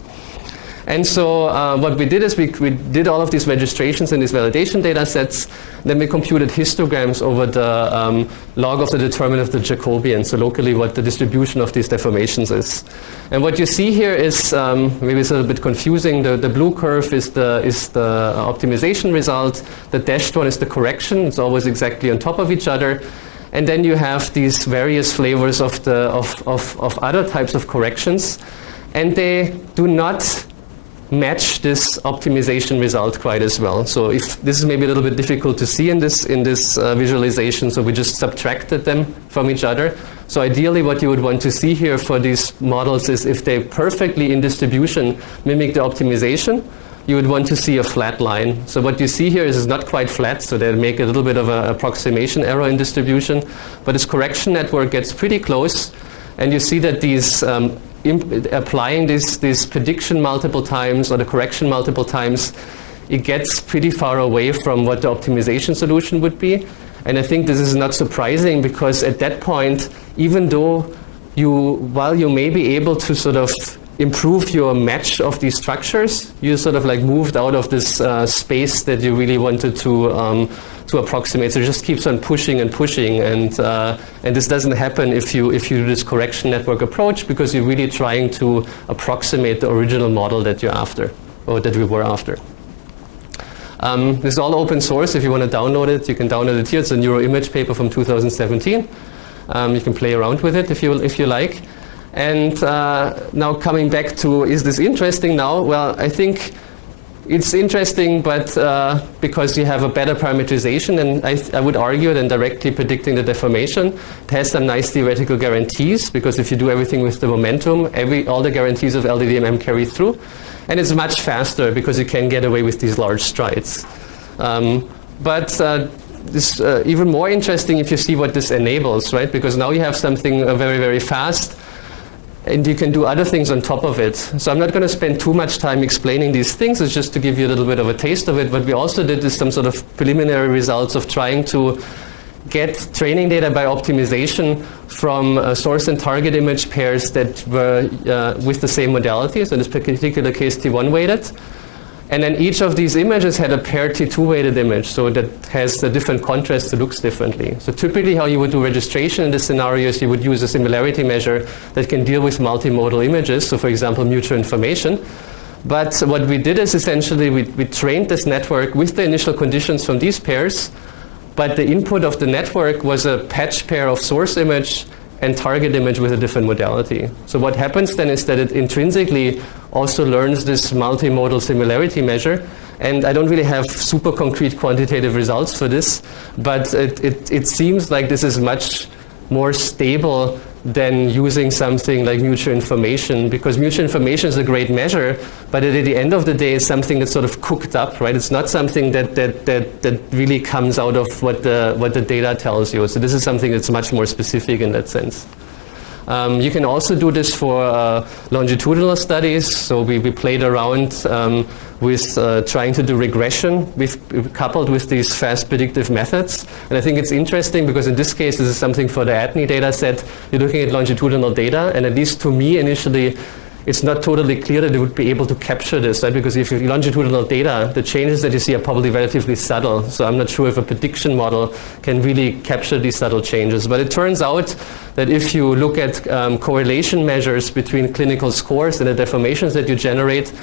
And so what we did is we did all of these registrations in these validation data sets. Then we computed histograms over the log of the determinant of the Jacobian, so locally what the distribution of these deformations is. And what you see here is, maybe it's a little bit confusing, the blue curve is the optimization result. The dashed one is the correction. It's always exactly on top of each other. And then you have these various flavors of other types of corrections. And they do not match this optimization result quite as well. So if this is maybe a little bit difficult to see in this visualization, so we just subtracted them from each other. So ideally what you would want to see here for these models is if they perfectly in distribution mimic the optimization, you would want to see a flat line. So what you see here is not quite flat, so they make a little bit of an approximation error in distribution, but this correction network gets pretty close, and you see that these applying this prediction multiple times or the correction multiple times, it gets pretty far away from what the optimization solution would be. And I think this is not surprising because at that point, even though while you may be able to sort of improve your match of these structures, you sort of like moved out of this space that you really wanted to approximate. So it just keeps on pushing and pushing, and this doesn't happen if you do this correction network approach, because you're really trying to approximate the original model that you're after, or that we were after. This is all open source. If you want to download it, you can download it here. It's a neuroimage paper from 2017. You can play around with it if you like. And now coming back to, is this interesting now? Well, I think it's interesting, but because you have a better parameterization, and I would argue than directly predicting the deformation. It has some nice theoretical guarantees, because if you do everything with the momentum, all the guarantees of LDDMM carry through. And it's much faster because you can get away with these large strides. But this even more interesting if you see what this enables, right? Because now you have something very, very fast, and you can do other things on top of it. So I'm not going to spend too much time explaining these things. It's just to give you a little bit of a taste of it. What we also did is some sort of preliminary results of trying to get training data by optimization from source and target image pairs that were with the same modality. So in this particular case, T1 weighted. And then each of these images had a paired T2 weighted image, so that has a different contrast, it looks differently. So typically how you would do registration in this scenario is you would use a similarity measure that can deal with multimodal images, so for example mutual information. But what we did is essentially we trained this network with the initial conditions from these pairs, but the input of the network was a patch pair of source image and target image with a different modality. So what happens then is that it intrinsically also learns this multimodal similarity measure. And I don't really have super concrete quantitative results for this, but it seems like this is much more stable than using something like mutual information, because mutual information is a great measure, but at the end of the day, it's something that's sort of cooked up, right? It's not something that really comes out of what the data tells you. So this is something that's much more specific in that sense. You can also do this for longitudinal studies. So we played around with trying to do regression coupled with these fast predictive methods. And I think it's interesting because in this case, this is something for the ADNI data set. You're looking at longitudinal data, and at least to me initially, it's not totally clear that it would be able to capture this, right? Because if you have longitudinal data, the changes that you see are probably relatively subtle. So I'm not sure if a prediction model can really capture these subtle changes. But it turns out that if you look at correlation measures between clinical scores and the deformations that you generate,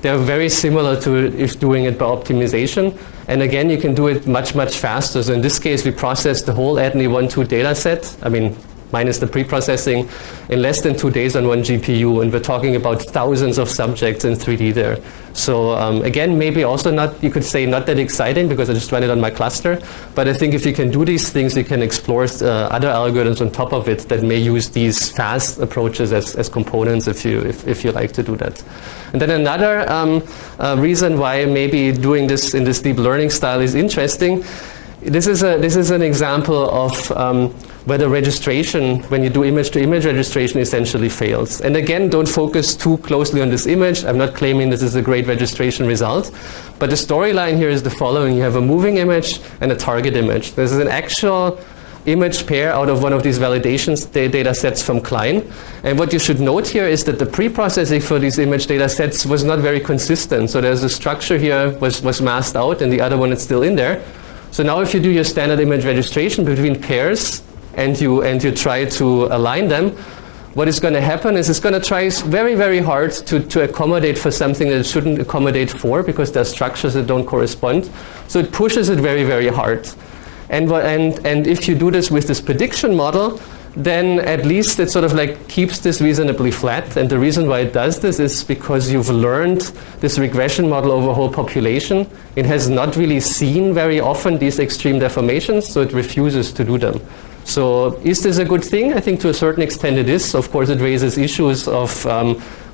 they're very similar to if doing it by optimization. And again, you can do it much, much faster. So in this case, we processed the whole ADNI 1-2 data set. I mean, minus the pre-processing, in less than 2 days on one GPU, and we're talking about thousands of subjects in 3D there. So again, maybe also not, you could say not that exciting because I just run it on my cluster, but I think if you can do these things, you can explore other algorithms on top of it that may use these fast approaches as components if you like to do that. And then another reason why maybe doing this in this deep learning style is interesting. This is an example of where the registration, when you do image-to-image registration, essentially fails. And again, don't focus too closely on this image. I'm not claiming this is a great registration result. But the storyline here is the following. You have a moving image and a target image. This is an actual image pair out of one of these validations data sets from Klein. And what you should note here is that the pre-processing for these image data sets was not very consistent. So there's a structure here was masked out, and the other one is still in there. So now if you do your standard image registration between pairs and you try to align them, what is going to happen is it's going to try very, very hard to accommodate for something that it shouldn't accommodate for because there are structures that don't correspond. So it pushes it very, very hard. And if you do this with this prediction model, then at least it sort of like keeps this reasonably flat. And the reason why it does this is because you've learned this regression model over a whole population. It has not really seen very often these extreme deformations, so it refuses to do them. So is this a good thing? I think to a certain extent it is. Of course, it raises issues of,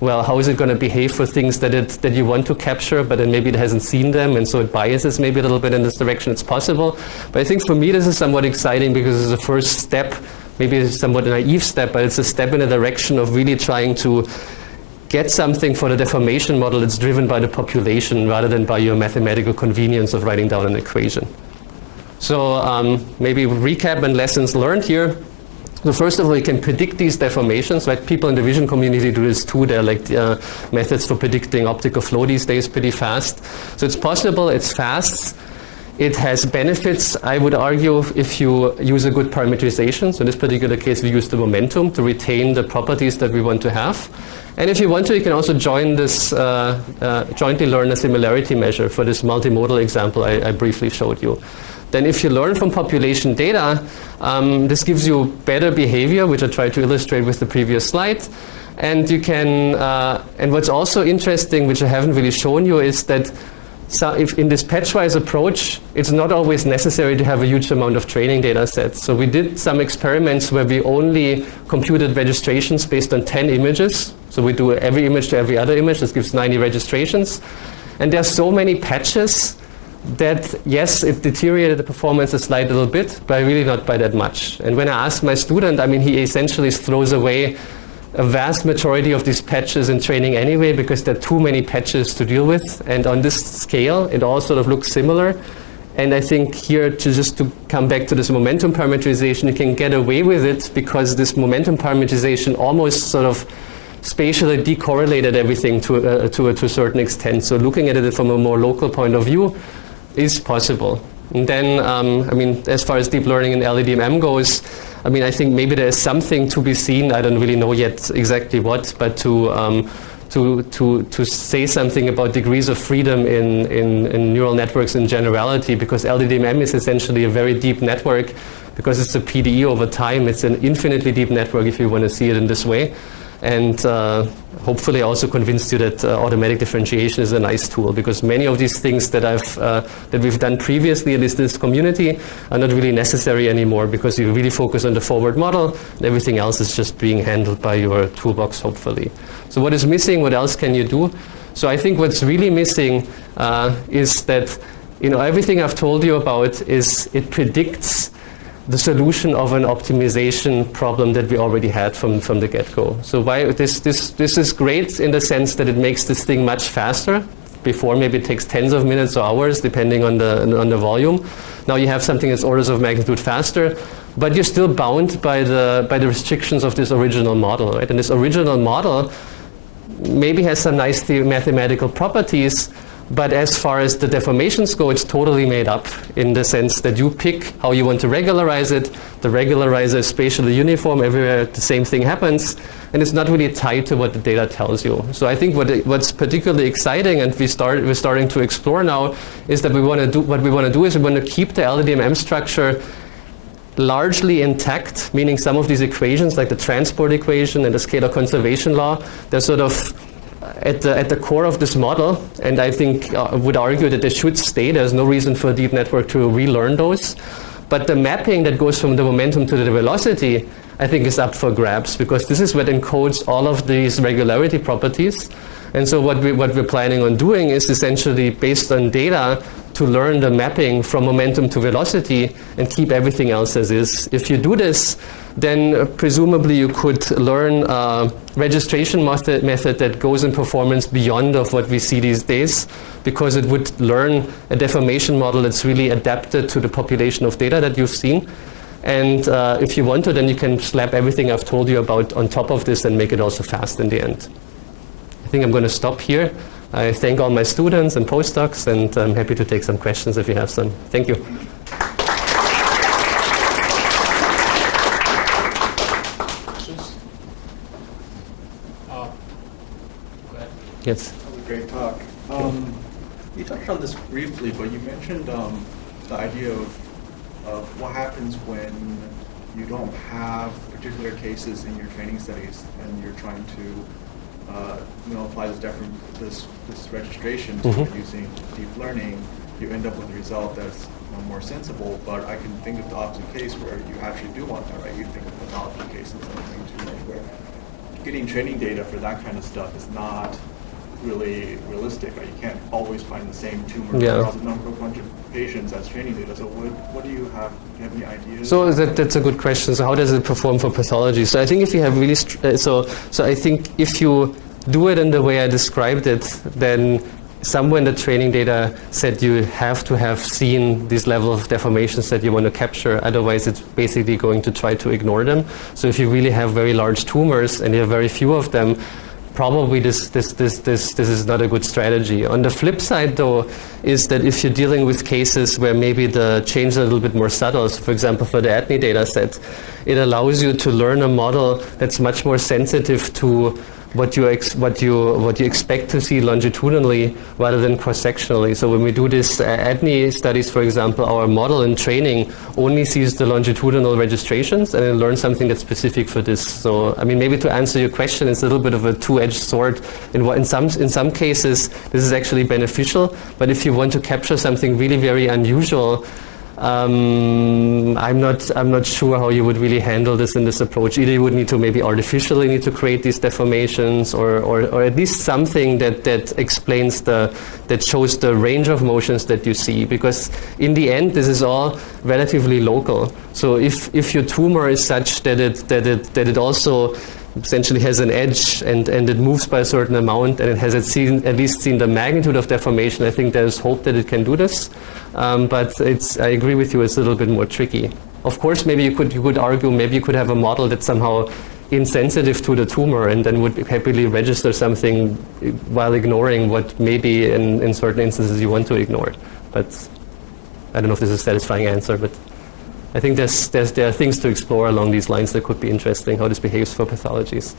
well, how is it going to behave for things that you want to capture, but then maybe it hasn't seen them, and so it biases maybe a little bit in this direction. It's possible. But I think for me this is somewhat exciting because it's the first step. Maybe it's a somewhat naive step, but it's a step in the direction of really trying to get something for the deformation model that's driven by the population rather than by your mathematical convenience of writing down an equation. So maybe recap and lessons learned here. So first of all, you can predict these deformations, right? People in the vision community do this too. There are like methods for predicting optical flow these days pretty fast. So it's possible, it's fast. It has benefits, I would argue, if you use a good parameterization. So in this particular case, we use the momentum to retain the properties that we want to have. And if you want to, you can also join this, jointly learn a similarity measure for this multimodal example I briefly showed you. Then if you learn from population data, this gives you better behavior, which I tried to illustrate with the previous slide. And you can, and what's also interesting, which I haven't really shown you, is that so if in this patchwise approach, it's not always necessary to have a huge amount of training data sets. So we did some experiments where we only computed registrations based on 10 images. So we do every image to every other image. This gives 90 registrations. And there are so many patches that, yes, it deteriorated the performance a slight little bit, but really not by that much. And when I asked my student, I mean, he essentially throws away a vast majority of these patches in training anyway because there are too many patches to deal with. And on this scale, it all sort of looks similar. And I think here, to come back to this momentum parameterization, you can get away with it because this momentum parameterization almost sort of spatially decorrelated everything to a certain extent. So looking at it from a more local point of view is possible. And then, I mean, as far as deep learning in LDDMM goes, I mean, I think maybe there is something to be seen. I don't really know yet exactly what, but to say something about degrees of freedom in neural networks in generality, because LDDMM is essentially a very deep network, because it's a PDE over time. It's an infinitely deep network if you want to see it in this way. And hopefully I also convinced you that automatic differentiation is a nice tool, because many of these things that we've done previously in this community are not really necessary anymore, because you really focus on the forward model and everything else is just being handled by your toolbox, hopefully. So what is missing? What else can you do? So I think what's really missing is that, you know, everything I've told you about is it predicts the solution of an optimization problem that we already had from the get-go. So why this is great in the sense that it makes this thing much faster. Before, maybe it takes tens of minutes or hours, depending on the volume. Now you have something that's orders of magnitude faster, but you're still bound by the restrictions of this original model, right? And this original model maybe has some nice mathematical properties, but as far as the deformations go, it's totally made up in the sense that you pick how you want to regularize it. The regularizer is spatially uniform. Everywhere the same thing happens. And it's not really tied to what the data tells you. So I think what's particularly exciting, and we're starting to explore now, is that we want to keep the LDDMM structure largely intact, meaning some of these equations, like the transport equation and the scalar conservation law, they're sort of at the core of this model, and I think would argue that they should stay. There's no reason for a deep network to relearn those. But the mapping that goes from the momentum to the velocity, I think, is up for grabs, because this is what encodes all of these regularity properties. And so what we're planning on doing is essentially based on data to learn the mapping from momentum to velocity and keep everything else as is. If you do this, then presumably you could learn a registration method that goes in performance beyond of what we see these days, because it would learn a deformation model that's really adapted to the population of data that you've seen. And if you want to, then you can slap everything I've told you about on top of this and make it also fast in the end. I think I'm going to stop here. I thank all my students and postdocs, and I'm happy to take some questions if you have some. Thank you. Questions? Go ahead. Yes. That was a great talk. You touched on this briefly, but you mentioned the idea of what happens when you don't have particular cases in your training studies and you're trying to apply this registration to using deep learning. You end up with a result that's more sensible, but I can think of the opposite case where you actually do want that, right? You think of pathology cases and things too much, where getting training data for that kind of stuff is not really realistic. Right? You can't always find the same tumor across a bunch of patients as training data. So what do you have? Do you have any ideas? So that's a good question. So how does it perform for pathology? So I think if you have really, so I think if you do it in the way I described it, then somewhere in the training data set you have to have seen this level of deformations that you want to capture. Otherwise, it's basically going to try to ignore them. So if you really have very large tumors and you have very few of them, probably this is not a good strategy. On the flip side, though, is that if you're dealing with cases where maybe the change is a little bit more subtle, so for example, for the ADNI data set, it allows you to learn a model that's much more sensitive to what you expect to see longitudinally rather than cross-sectionally. So when we do this ADNI studies, for example, our model in training only sees the longitudinal registrations and it learns something that's specific for this. So I mean, maybe to answer your question, it's a little bit of a two-edged sword. In some cases, this is actually beneficial, but if you want to capture something really very unusual, I'm not sure how you would really handle this in this approach. Either you would need to maybe artificially need to create these deformations, or at least something that explains that shows the range of motions that you see. Because in the end, this is all relatively local. So if your tumor is such that it also essentially has an edge and it moves by a certain amount and it has at least seen the magnitude of deformation, I think there's hope that it can do this. But I agree with you, it's a little bit more tricky. Of course, maybe you could argue, maybe you could have a model that's somehow insensitive to the tumor and then would happily register something while ignoring what maybe in certain instances you want to ignore. But I don't know if this is a satisfying answer, but I think there are things to explore along these lines that could be interesting, how this behaves for pathologies.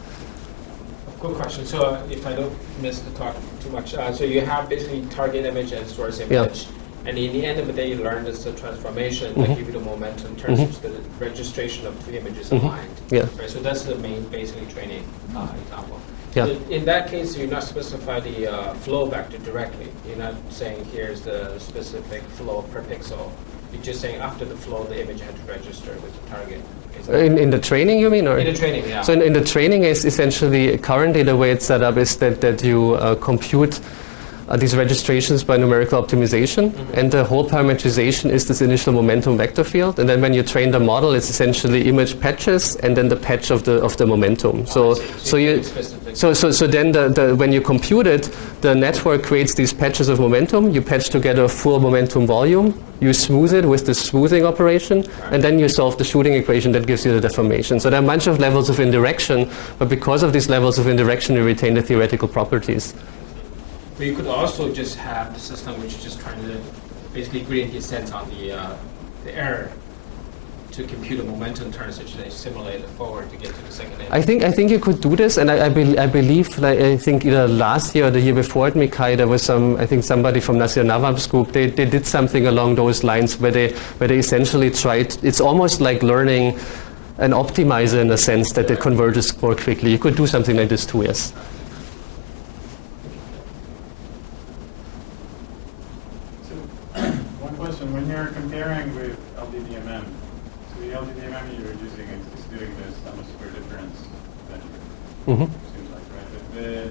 Good question. So if I don't miss the talk too much, so you have basically target image and source image. Yeah. And in the end of the day, you learn this transformation that give you the momentum in terms of the registration of two images aligned. Yeah. Right? So that's the main basically training example. Yeah. So in that case, you're not specify the flow vector directly. You're not saying here's the specific flow per pixel. You're just saying after the flow, the image had to register with the target. In the training, you mean? Or? In the training, yeah. So in the training, is essentially currently the way it's set up is that you compute these registrations by numerical optimization, and the whole parametrization is this initial momentum vector field. And then when you train the model, it's essentially image patches and then the patch of the momentum. So then when you compute it, the network creates these patches of momentum. You patch together a full momentum volume. You smooth it with the smoothing operation, and then you solve the shooting equation that gives you the deformation. So there are a bunch of levels of indirection, but because of these levels of indirection, you retain the theoretical properties. But you could also just have the system which is just trying to basically gradient descent on the error to compute a momentum turn, such that you simulate it forward to get to the second image. I think you could do this, and I believe, like, I think either last year or the year before at Mikai, there was somebody from Nasir Nawab's group. They did something along those lines where they essentially tried. It's almost like learning an optimizer in a sense that it converges more quickly. You could do something like this too, yes. One question: when you're comparing with LDDMM, so the LDDMM you're using is doing the sum of square difference metric. Seems like, right? But the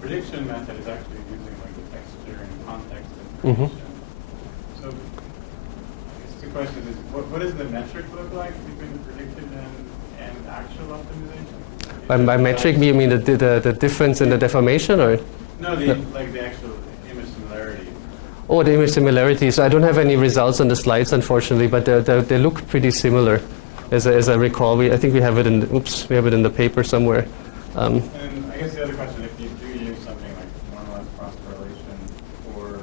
prediction method is actually using like the texture and context information. So I guess the question is, what does the metric look like between predicted and actual optimization? By metric, you mean the difference in the deformation, or? No, like the actual image similarity. Oh, the image similarity. So I don't have any results on the slides, unfortunately, but they look pretty similar, as I recall. I think we have it in the paper somewhere. And I guess the other question, if you do use something like normalized cross correlation for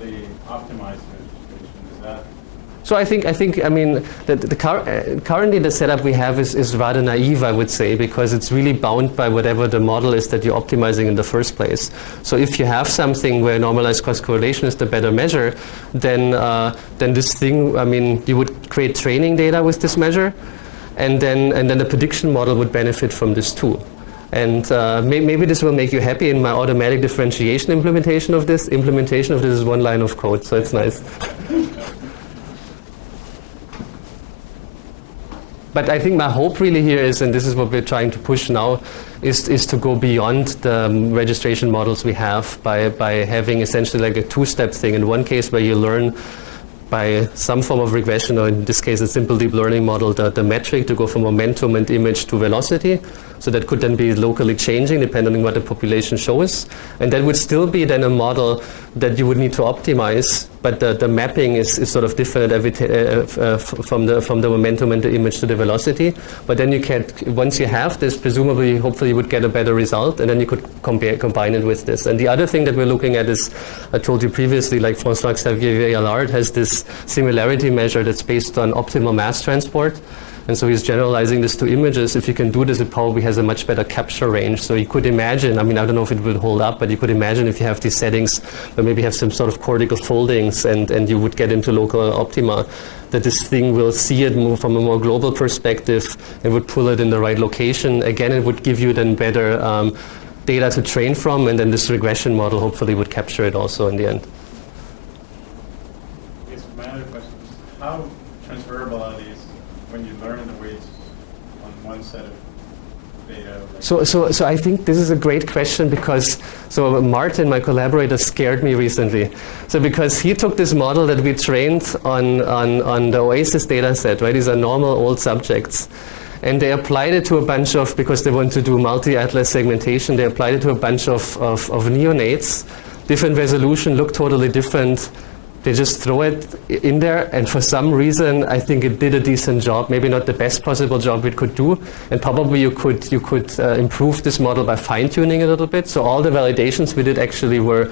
the optimized registration, is that? So I think currently the setup we have is rather naive, I would say, because it's really bound by whatever the model is that you're optimizing in the first place. So if you have something where normalized cross correlation is the better measure, then this thing, you would create training data with this measure, and then the prediction model would benefit from this too. And maybe this will make you happy. In my automatic differentiation implementation of this is one line of code, so it's nice. But I think my hope really here is, and this is what we're trying to push now, is to go beyond the registration models we have by having essentially like a two-step thing. In one case where you learn by some form of regression, or in this case a simple deep learning model, the metric to go from momentum and image to velocity. So that could then be locally changing depending on what the population shows. And that would still be then a model that you would need to optimize, but the mapping is sort of different from the momentum and the image to the velocity. But then you can, once you have this, presumably, hopefully you would get a better result, and then you could combine it with this. And the other thing that we're looking at is, I told you previously, like François-Xavier Allard has this similarity measure that's based on optimal mass transport. And so he's generalizing this to images. If you can do this, it probably has a much better capture range. So you could imagine, I don't know if it would hold up, but you could imagine if you have these settings where maybe you have some sort of cortical foldings and you would get into local optima, that this thing will see it move from a more global perspective and would pull it in the right location. Again, it would give you then better data to train from, and then this regression model hopefully would capture it also in the end. Yes, my other question is, how transferable are these when you learn the weights on one set of data? So I think this is a great question, because Martin, my collaborator, scared me recently. So because he took this model that we trained on the OASIS data set, right? These are normal old subjects. And they applied it to a bunch of, because they want to do multi-atlas segmentation, they applied it to a bunch of neonates. Different resolution, look totally different. They just throw it in there, and for some reason, I think it did a decent job. Maybe not the best possible job it could do, and probably you could improve this model by fine-tuning it a little bit. So all the validations we did actually were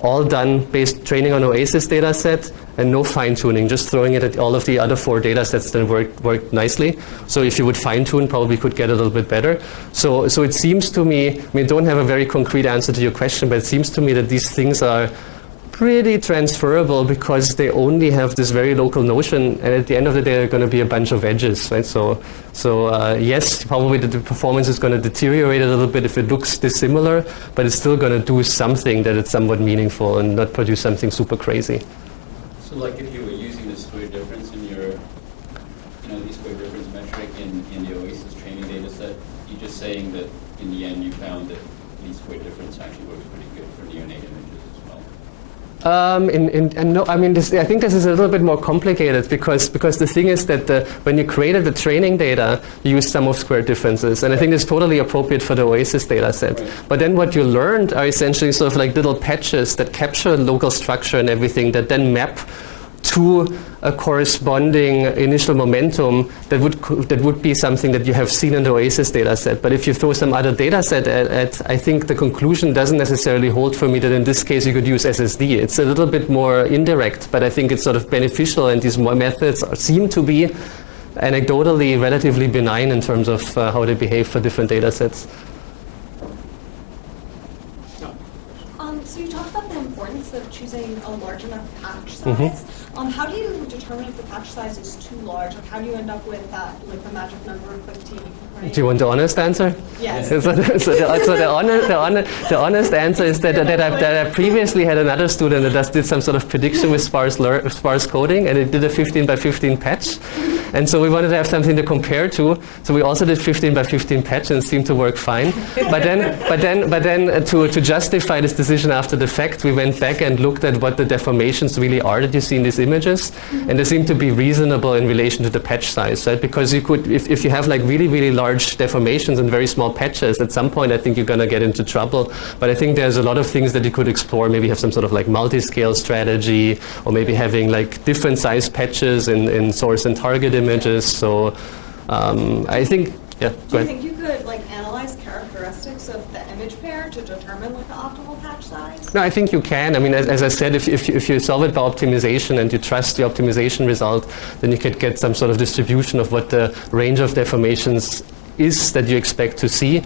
all done based training on OASIS data set and no fine-tuning, just throwing it at all of the other 4 data sets that worked nicely. So if you would fine-tune, probably could get a little bit better. So it seems to me, don't have a very concrete answer to your question, but it seems to me that these things are pretty transferable, because they only have this very local notion, and at the end of the day, there are going to be a bunch of edges, right? So yes, probably the performance is going to deteriorate a little bit if it looks dissimilar, but it's still going to do something that is somewhat meaningful and not produce something super crazy. So, like, if you were using the square difference in your, the square difference metric in the OASIS training data set, you're just saying that in the end you found that least square difference actually works pretty good for neonate images as well. No, I mean, I think this is a little bit more complicated because the thing is that when you created the training data, you used sum of squared differences, and I think it's totally appropriate for the OASIS data set. Right. But then what you learned are essentially sort of like little patches that capture local structure and everything that then map to a corresponding initial momentum that would be something that you have seen in the OASIS data set. But if you throw some other data set at, I think the conclusion doesn't necessarily hold for me that in this case you could use SSD. It's a little bit more indirect, but I think it's sort of beneficial, and these methods seem to be anecdotally relatively benign in terms of how they behave for different data sets. So you talked about the importance of choosing a large enough patch size. How do you determine if the patch size is too large? Like, how do you end up with that, like the magic number of 15? Right? Do you want the honest answer? Yes. So the honest answer is that I previously had another student that did some sort of prediction with sparse coding, and it did a 15 by 15 patch. And so we wanted to have something to compare to. So we also did 15 by 15 patch, and it seemed to work fine. But then to justify this decision after the fact, we went back and looked at what the deformations really are that you see in these images, and they seem to be reasonable in relation to the patch size, right? Because you could, if you have like really large deformations and very small patches, at some point I think you're going to get into trouble. But I think there's a lot of things that you could explore. Maybe have some sort of like multi-scale strategy, or maybe having like different size patches in source and target images. So I think, yeah, Do you think you could like analyze characteristics of the image pair to determine like the optimal patch size? No, I think you can. I mean, as I said, if you solve it by optimization and you trust the optimization result, then you could get some sort of distribution of what the range of deformations is that you expect to see.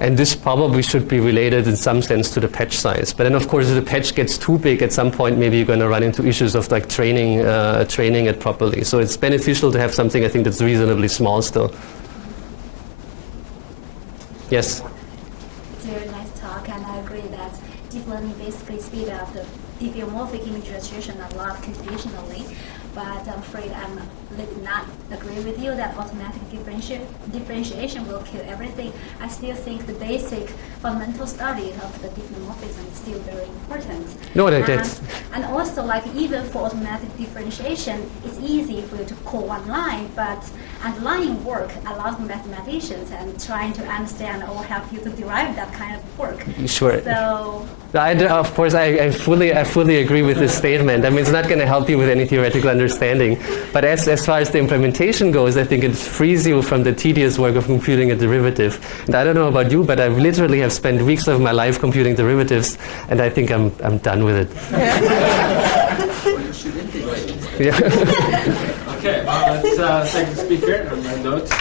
And this probably should be related in some sense to the patch size. But then, of course, if the patch gets too big, at some point, maybe you're going to run into issues of like training it properly. So it's beneficial to have something, I think, that's reasonably small still. Yes? It's a very nice talk, and I agree that deep learning basically speed up the diffeomorphic image registration a lot computationally. But I'm afraid I'm not agree with you that automatic differentiation will kill everything. I still think the basic fundamental study of the diffeomorphism is still very important. No, that's... And also, like, even for automatic differentiation, it's easy for you to call one line, but underlying work, a lot of mathematicians and trying to understand or help you to derive that kind of work. Sure. So... Of course, I fully agree with this statement. I mean, it's not going to help you with any theoretical understanding. But as far as the implementation goes, I think it frees you from the tedious work of computing a derivative. And I don't know about you, but I literally have spent weeks of my life computing derivatives, and I think I'm done with it. Yeah. Okay, let's thank the speaker on my notes.